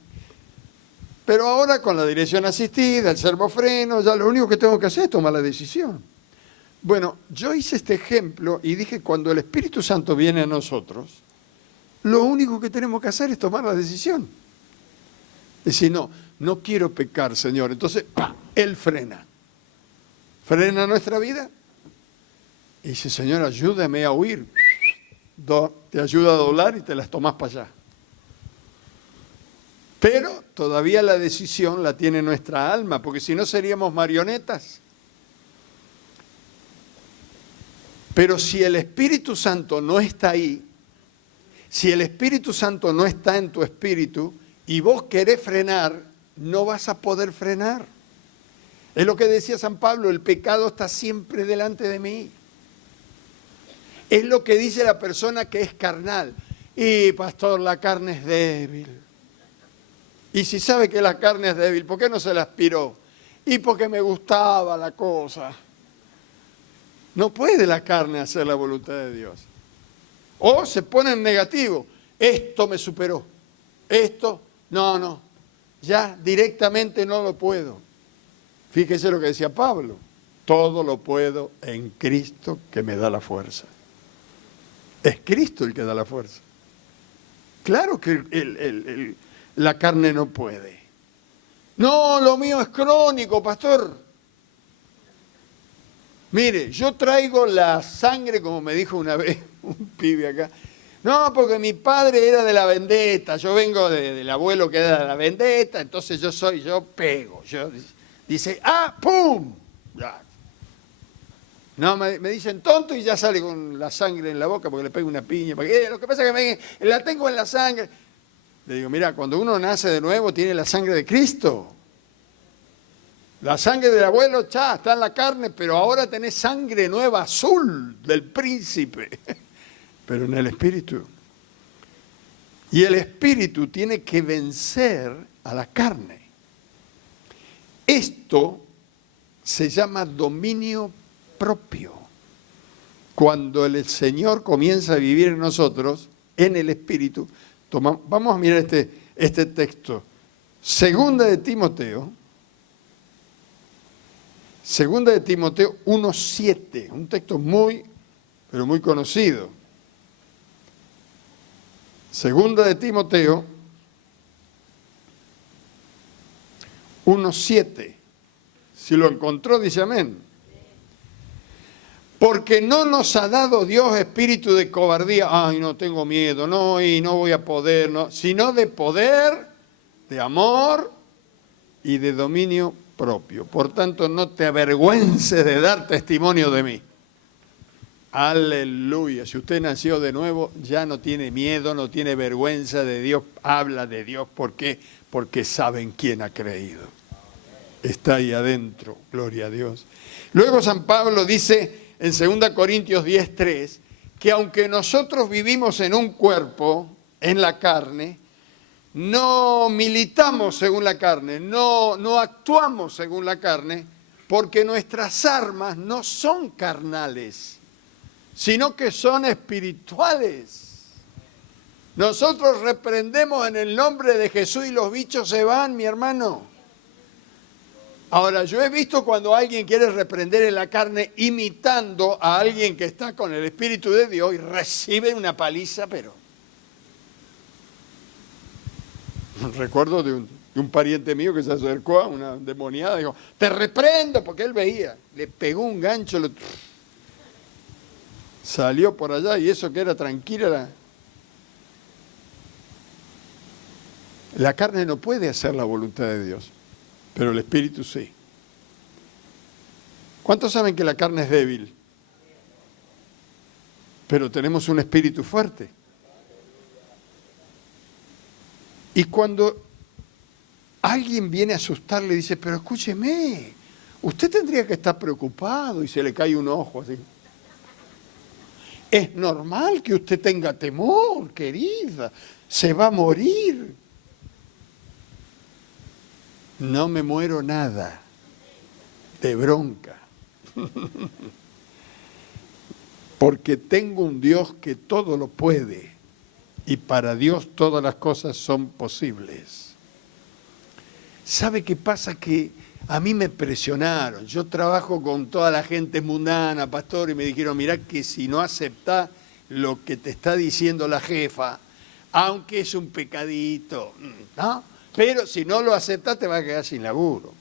Pero ahora con la dirección asistida, el servofreno, ya lo único que tengo que hacer es tomar la decisión. Bueno, yo hice este ejemplo y dije, cuando el Espíritu Santo viene a nosotros, lo único que tenemos que hacer es tomar la decisión. Decir, no quiero pecar, Señor. Entonces, Él frena. Frena nuestra vida. Y dice, Señor, ayúdame a huir. Te ayuda a doblar y te las tomás para allá. Pero todavía la decisión la tiene nuestra alma, porque si no seríamos marionetas. Pero si el Espíritu Santo no está ahí, si el Espíritu Santo no está en tu espíritu y vos querés frenar, no vas a poder frenar. Es lo que decía San Pablo, el pecado está siempre delante de mí. Es lo que dice la persona que es carnal. Y pastor, la carne es débil. Y si sabe que la carne es débil, ¿por qué no se la aspiró? Y porque me gustaba la cosa. No puede la carne hacer la voluntad de Dios. O se pone en negativo. Esto me superó. Esto, no. Ya directamente no lo puedo. Fíjese lo que decía Pablo. Todo lo puedo en Cristo que me da la fuerza. Es Cristo el que da la fuerza. Claro que la carne no puede. No, lo mío es crónico, pastor. Mire, yo traigo la sangre, como me dijo una vez un pibe acá. No, porque mi padre era de la vendetta, yo vengo del abuelo que era de la vendetta, entonces yo pego. Dice, ¡pum! Ya. No, me dicen tonto y ya sale con la sangre en la boca porque le pego una piña. Porque, lo que pasa es que la tengo en la sangre. Le digo, mira, cuando uno nace de nuevo tiene la sangre de Cristo. La sangre del abuelo está en la carne, pero ahora tenés sangre nueva, azul, del príncipe. Pero en el espíritu. Y el espíritu tiene que vencer a la carne. Esto se llama dominio propio. Cuando el Señor comienza a vivir en nosotros, en el espíritu, vamos a mirar este texto. Segunda de Timoteo 1:7, un texto pero muy conocido. Segunda de Timoteo 1:7. Si lo encontró, dice amén. Porque no nos ha dado Dios espíritu de cobardía. Ay, no tengo miedo, no, y no voy a poder, no. Sino de poder, de amor y de dominio propio. Por tanto, no te avergüences de dar testimonio de mí. Aleluya. Si usted nació de nuevo, ya no tiene miedo, no tiene vergüenza de Dios. Habla de Dios. ¿Por qué? Porque saben quién ha creído. Está ahí adentro. Gloria a Dios. Luego San Pablo dice en 2 Corintios 10:3, que aunque nosotros vivimos en un cuerpo, en la carne, no militamos según la carne, no actuamos según la carne, porque nuestras armas no son carnales, sino que son espirituales. Nosotros reprendemos en el nombre de Jesús y los bichos se van, mi hermano. Ahora, yo he visto cuando alguien quiere reprender en la carne imitando a alguien que está con el Espíritu de Dios y recibe una paliza, pero... Recuerdo de un pariente mío que se acercó a una demoniada y dijo, te reprendo, porque él veía. Le pegó un gancho, salió por allá y eso que era tranquila. La carne no puede hacer la voluntad de Dios. Pero el espíritu sí. ¿Cuántos saben que la carne es débil? Pero tenemos un espíritu fuerte. Y cuando alguien viene a asustarle, dice, pero escúcheme, usted tendría que estar preocupado, y se le cae un ojo así. Es normal que usted tenga temor, querida, se va a morir. No me muero nada de bronca, porque tengo un Dios que todo lo puede y para Dios todas las cosas son posibles. ¿Sabe qué pasa? Que a mí me presionaron. Yo trabajo con toda la gente mundana, pastor, y me dijeron, mirá que si no aceptás lo que te está diciendo la jefa, aunque es un pecadito, ¿no? Pero si no lo aceptas te vas a quedar sin laburo.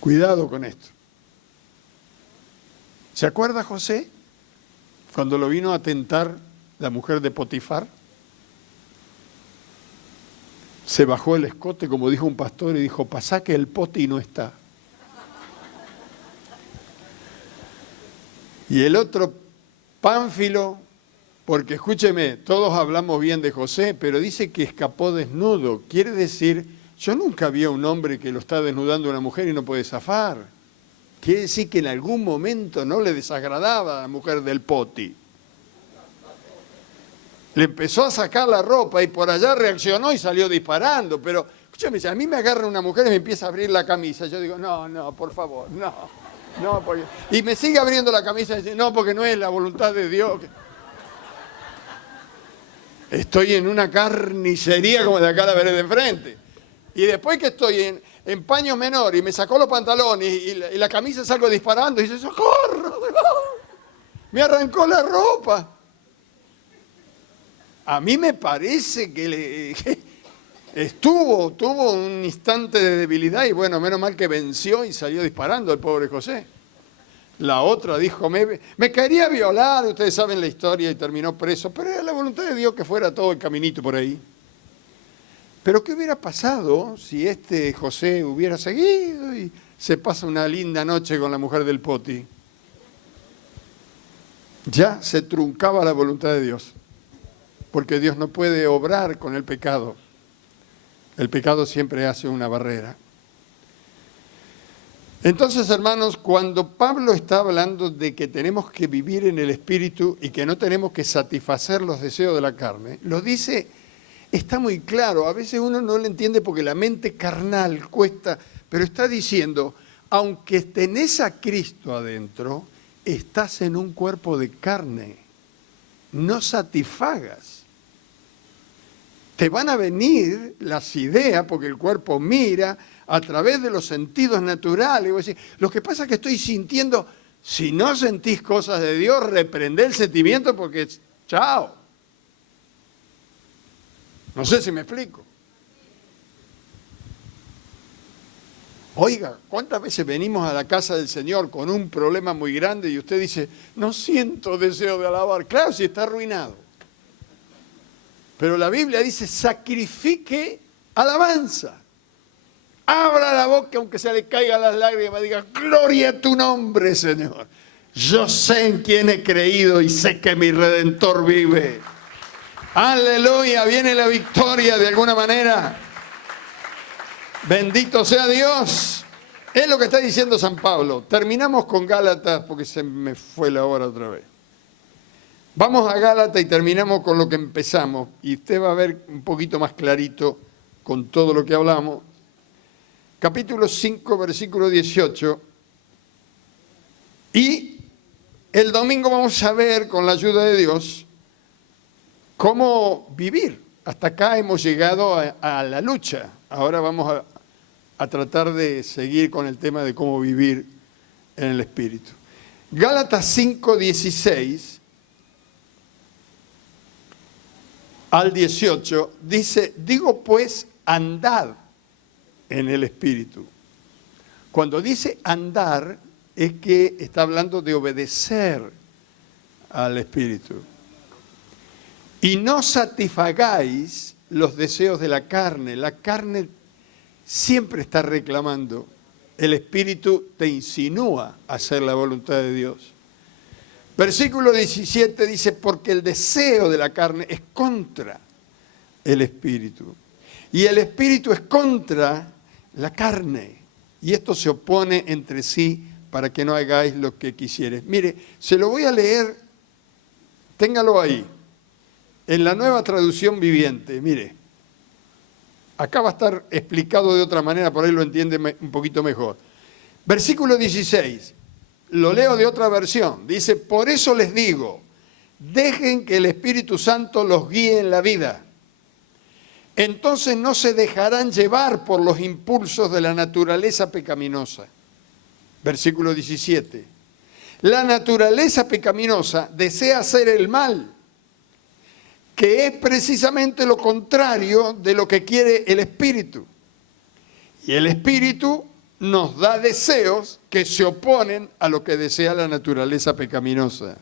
Cuidado con esto. ¿Se acuerda José? Cuando lo vino a tentar la mujer de Potifar. Se bajó el escote, como dijo un pastor, y dijo, pasá que el poti no está. Y el otro, Pánfilo, porque escúcheme, todos hablamos bien de José, pero dice que escapó desnudo. Quiere decir, yo nunca vi a un hombre que lo está desnudando a una mujer y no puede zafar. Quiere decir que en algún momento no le desagradaba a la mujer del poti. Le empezó a sacar la ropa y por allá reaccionó y salió disparando. Pero, escúchame, si a mí me agarra una mujer y me empieza a abrir la camisa, yo digo, no, por favor, no. Porque... Y me sigue abriendo la camisa y dice, no, porque no es la voluntad de Dios. Estoy en una carnicería como de acá a la vereda de enfrente. Y después que estoy en paños menores y me sacó los pantalones y la camisa salgo disparando y dice, ¡socorro! Me arrancó la ropa. A mí me parece que tuvo un instante de debilidad y bueno, menos mal que venció y salió disparando el pobre José. La otra dijo, me quería violar, ustedes saben la historia, y terminó preso, pero era la voluntad de Dios que fuera todo el caminito por ahí. Pero ¿qué hubiera pasado si este José hubiera seguido y se pasa una linda noche con la mujer del poti? Ya se truncaba la voluntad de Dios, porque Dios no puede obrar con el pecado. El pecado siempre hace una barrera. Entonces, hermanos, cuando Pablo está hablando de que tenemos que vivir en el Espíritu y que no tenemos que satisfacer los deseos de la carne, lo dice, está muy claro. A veces uno no lo entiende porque la mente carnal cuesta, pero está diciendo, aunque tenés a Cristo adentro, estás en un cuerpo de carne. No satisfagas. Te van a venir las ideas, porque el cuerpo mira a través de los sentidos naturales. Y vos decís, lo que pasa es que estoy sintiendo, si no sentís cosas de Dios, reprendé el sentimiento porque chao. No sé si me explico. Oiga, ¿cuántas veces venimos a la casa del Señor con un problema muy grande y usted dice, no siento deseo de alabar? Claro, si está arruinado. Pero la Biblia dice, sacrifique alabanza. Abra la boca aunque se le caigan las lágrimas, diga, gloria a tu nombre, Señor. Yo sé en quién he creído y sé que mi Redentor vive. Aleluya, viene la victoria de alguna manera. Bendito sea Dios. Es lo que está diciendo San Pablo. Terminamos con Gálatas porque se me fue la hora otra vez. Vamos a Gálatas y terminamos con lo que empezamos. Y usted va a ver un poquito más clarito con todo lo que hablamos. Capítulo 5, versículo 18. Y el domingo vamos a ver, con la ayuda de Dios, cómo vivir. Hasta acá hemos llegado a la lucha. Ahora vamos a tratar de seguir con el tema de cómo vivir en el Espíritu. Gálatas 5, 16 al 18 dice, digo pues, andad en el Espíritu. Cuando dice andar, es que está hablando de obedecer al Espíritu. Y no satisfagáis los deseos de la carne. La carne siempre está reclamando. El Espíritu te insinúa a hacer la voluntad de Dios. Versículo 17 dice, porque el deseo de la carne es contra el Espíritu. Y el Espíritu es contra la carne. Y esto se opone entre sí para que no hagáis lo que quisieres. Mire, se lo voy a leer, téngalo ahí. En la Nueva Traducción Viviente, mire, acá va a estar explicado de otra manera, por ahí lo entiende un poquito mejor. Versículo 16, lo leo de otra versión, dice, por eso les digo, dejen que el Espíritu Santo los guíe en la vida. Entonces no se dejarán llevar por los impulsos de la naturaleza pecaminosa. Versículo 17, la naturaleza pecaminosa desea hacer el mal, que es precisamente lo contrario de lo que quiere el Espíritu. Y el Espíritu nos da deseos que se oponen a lo que desea la naturaleza pecaminosa.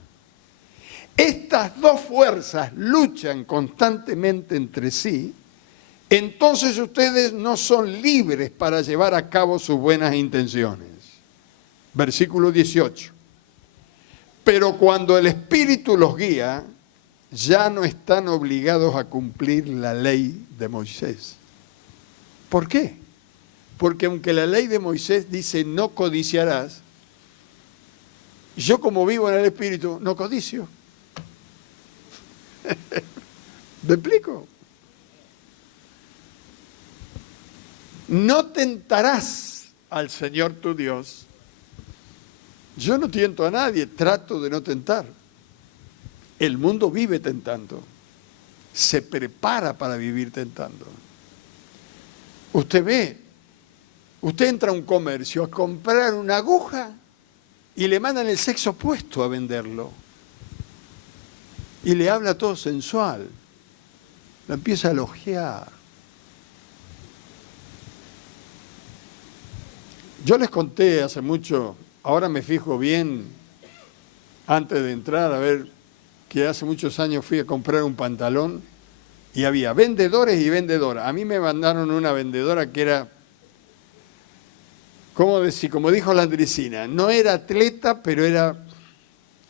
Estas dos fuerzas luchan constantemente entre sí, entonces ustedes no son libres para llevar a cabo sus buenas intenciones. Versículo 18. Pero cuando el Espíritu los guía, ya no están obligados a cumplir la ley de Moisés. ¿Por qué? Porque aunque la ley de Moisés dice no codiciarás, yo como vivo en el Espíritu no codicio. ¿Me explico? No tentarás al Señor tu Dios. Yo no tiento a nadie, trato de no tentar. El mundo vive tentando, se prepara para vivir tentando. Usted ve, usted entra a un comercio a comprar una aguja y le mandan el sexo opuesto a venderlo. Y le habla todo sensual, lo empieza a elogiar. Yo les conté hace mucho, ahora me fijo bien, antes de entrar a ver, que hace muchos años fui a comprar un pantalón y había vendedores y vendedoras. A mí me mandaron una vendedora que era, ¿cómo decir? Como dijo la Andresina, no era atleta, pero era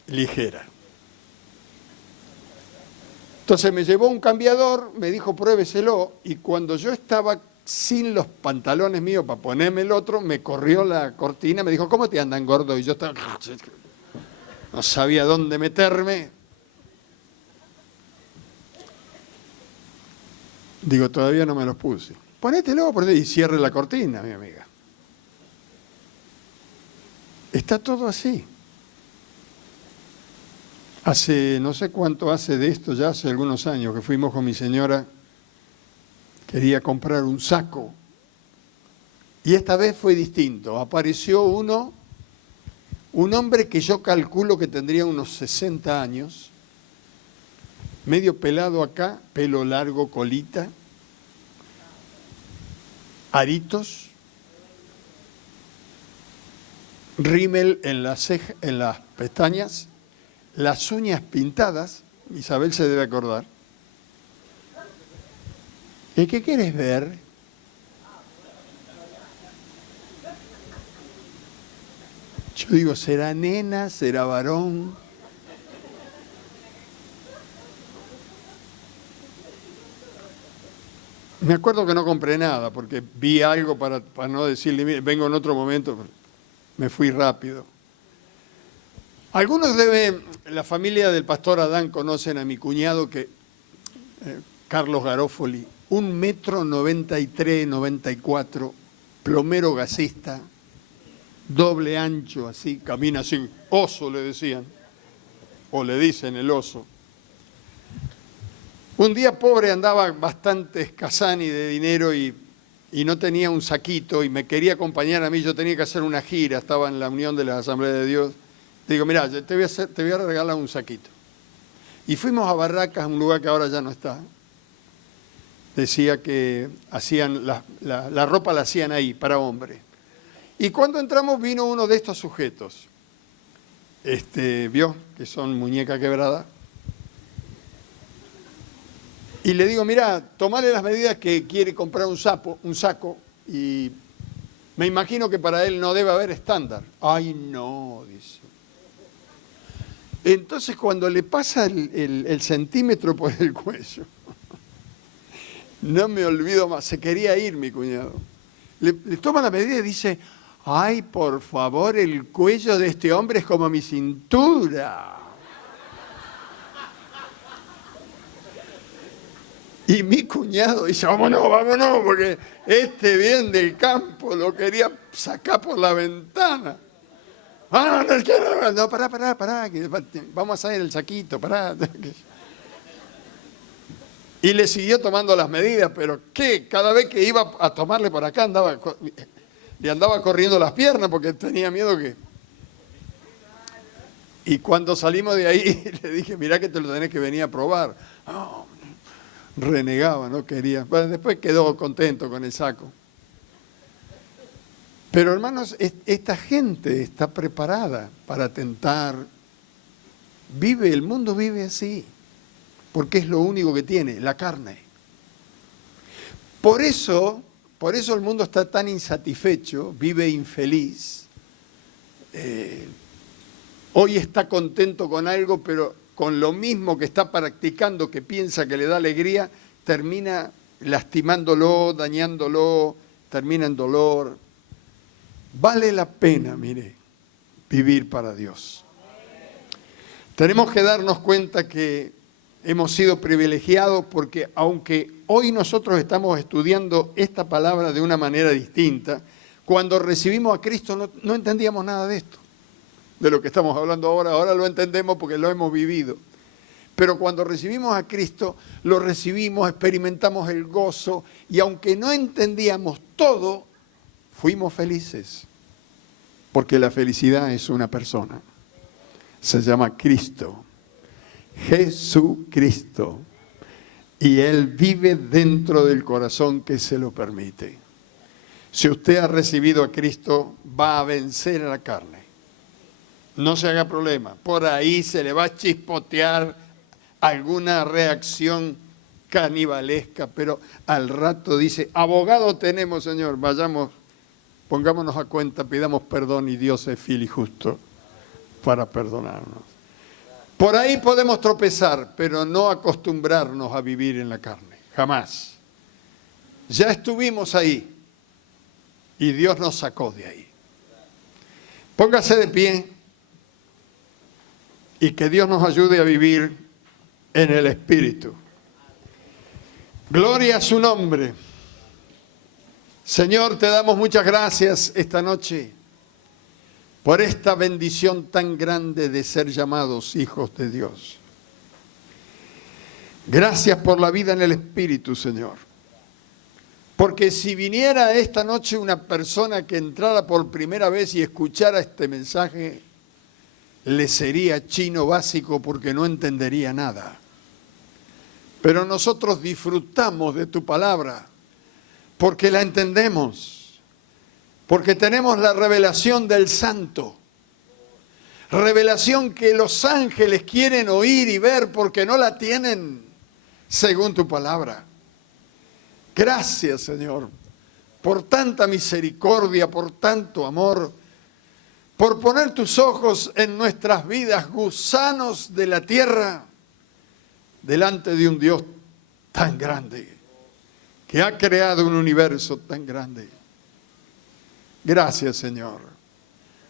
ligera. Entonces me llevó un cambiador, me dijo pruébeselo, y cuando yo estaba sin los pantalones míos para ponerme el otro, me corrió la cortina, me dijo, ¿cómo te andan, gordo? Y yo estaba, no sabía dónde meterme. Digo, todavía no me los puse. Ponételo y cierre la cortina, mi amiga. Está todo así. Hace, no sé cuánto hace de esto, ya hace algunos años que fuimos con mi señora, quería comprar un saco. Y esta vez fue distinto. Apareció un hombre que yo calculo que tendría unos 60 años, medio pelado acá, pelo largo, colita, aritos, rímel en en las pestañas, las uñas pintadas, Isabel se debe acordar. ¿Y qué quieres ver? Yo digo, ¿será nena? ¿Será varón? Me acuerdo que no compré nada, porque vi algo para no decirle, vengo en otro momento, me fui rápido. Algunos la familia del pastor Adán conocen a mi cuñado, Carlos Garofoli, 1,93 m, 94, plomero gasista, doble ancho, así, camina así, oso le decían, o le dicen el oso. Un día pobre andaba bastante escasani de dinero y no tenía un saquito y me quería acompañar a mí, yo tenía que hacer una gira, estaba en la Unión de la Asamblea de Dios. Digo, mira, te voy a regalar un saquito. Y fuimos a Barracas, un lugar que ahora ya no está. Decía que hacían la ropa la hacían ahí, para hombres. Y cuando entramos vino uno de estos sujetos. ¿Vio? Que son muñeca quebrada. Y le digo, mira, tomale las medidas que quiere comprar un saco, y me imagino que para él no debe haber estándar. Ay, no, dice. Entonces cuando le pasa el centímetro por el cuello, no me olvido más, se quería ir mi cuñado. Le toma la medida y dice, ay, por favor, el cuello de este hombre es como mi cintura. Y mi cuñado dice, vámonos, vámonos, porque este bien del campo lo quería sacar por la ventana. Ah, no, pará, que vamos a hacer el saquito, pará. Y le siguió tomando las medidas, pero ¿qué? Cada vez que iba a tomarle por acá le andaba corriendo las piernas porque tenía miedo que... Y cuando salimos de ahí, le dije, mirá que te lo tenés que venir a probar. Oh, renegaba, no quería. Bueno, después quedó contento con el saco. Pero hermanos, esta gente está preparada para tentar. El mundo vive así, porque es lo único que tiene, la carne. Por eso el mundo está tan insatisfecho, vive infeliz. Hoy está contento con algo, pero con lo mismo que está practicando, que piensa que le da alegría, termina lastimándolo, dañándolo, termina en dolor. Vale la pena, mire, vivir para Dios. Tenemos que darnos cuenta que hemos sido privilegiados porque aunque hoy nosotros estamos estudiando esta palabra de una manera distinta, cuando recibimos a Cristo no entendíamos nada de esto, de lo que estamos hablando ahora lo entendemos porque lo hemos vivido. Pero cuando recibimos a Cristo, lo recibimos, experimentamos el gozo y aunque no entendíamos todo, fuimos felices. Porque la felicidad es una persona. Se llama Cristo. Jesucristo. Y Él vive dentro del corazón que se lo permite. Si usted ha recibido a Cristo, va a vencer a la carne. No se haga problema. Por ahí se le va a chispotear alguna reacción canibalesca, pero al rato dice, abogado tenemos, Señor, vayamos, pongámonos a cuenta, pidamos perdón y Dios es fiel y justo para perdonarnos. Por ahí podemos tropezar, pero no acostumbrarnos a vivir en la carne, jamás. Ya estuvimos ahí y Dios nos sacó de ahí. Póngase de pie y que Dios nos ayude a vivir en el Espíritu. Gloria a su nombre. Señor, te damos muchas gracias esta noche por esta bendición tan grande de ser llamados hijos de Dios. Gracias por la vida en el Espíritu, Señor. Porque si viniera esta noche una persona que entrara por primera vez y escuchara este mensaje, le sería chino básico porque no entendería nada. Pero nosotros disfrutamos de tu palabra porque la entendemos. Porque tenemos la revelación del Santo. Revelación que los ángeles quieren oír y ver porque no la tienen según tu palabra. Gracias, Señor, por tanta misericordia, por tanto amor, por poner tus ojos en nuestras vidas, gusanos de la tierra, delante de un Dios tan grande, que ha creado un universo tan grande. Gracias, Señor.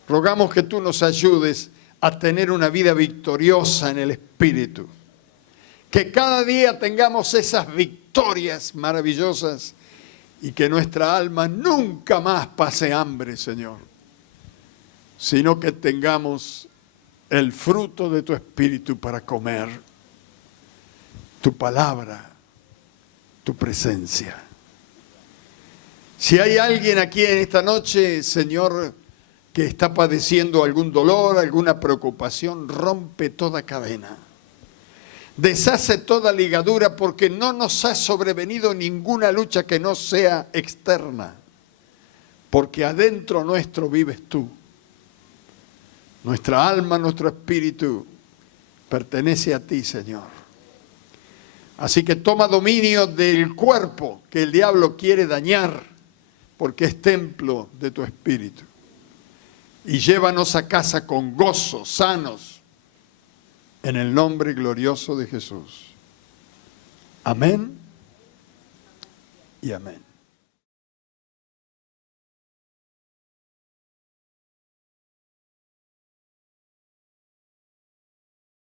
Rogamos que tú nos ayudes a tener una vida victoriosa en el Espíritu. Que cada día tengamos esas victorias maravillosas y que nuestra alma nunca más pase hambre, Señor, sino que tengamos el fruto de tu Espíritu para comer, tu palabra, tu presencia. Si hay alguien aquí en esta noche, Señor, que está padeciendo algún dolor, alguna preocupación, rompe toda cadena. Deshace toda ligadura porque no nos ha sobrevenido ninguna lucha que no sea externa. Porque adentro nuestro vives tú. Nuestra alma, nuestro espíritu pertenece a ti, Señor. Así que toma dominio del cuerpo que el diablo quiere dañar porque es templo de tu espíritu. Y llévanos a casa con gozo, sanos, en el nombre glorioso de Jesús. Amén y amén.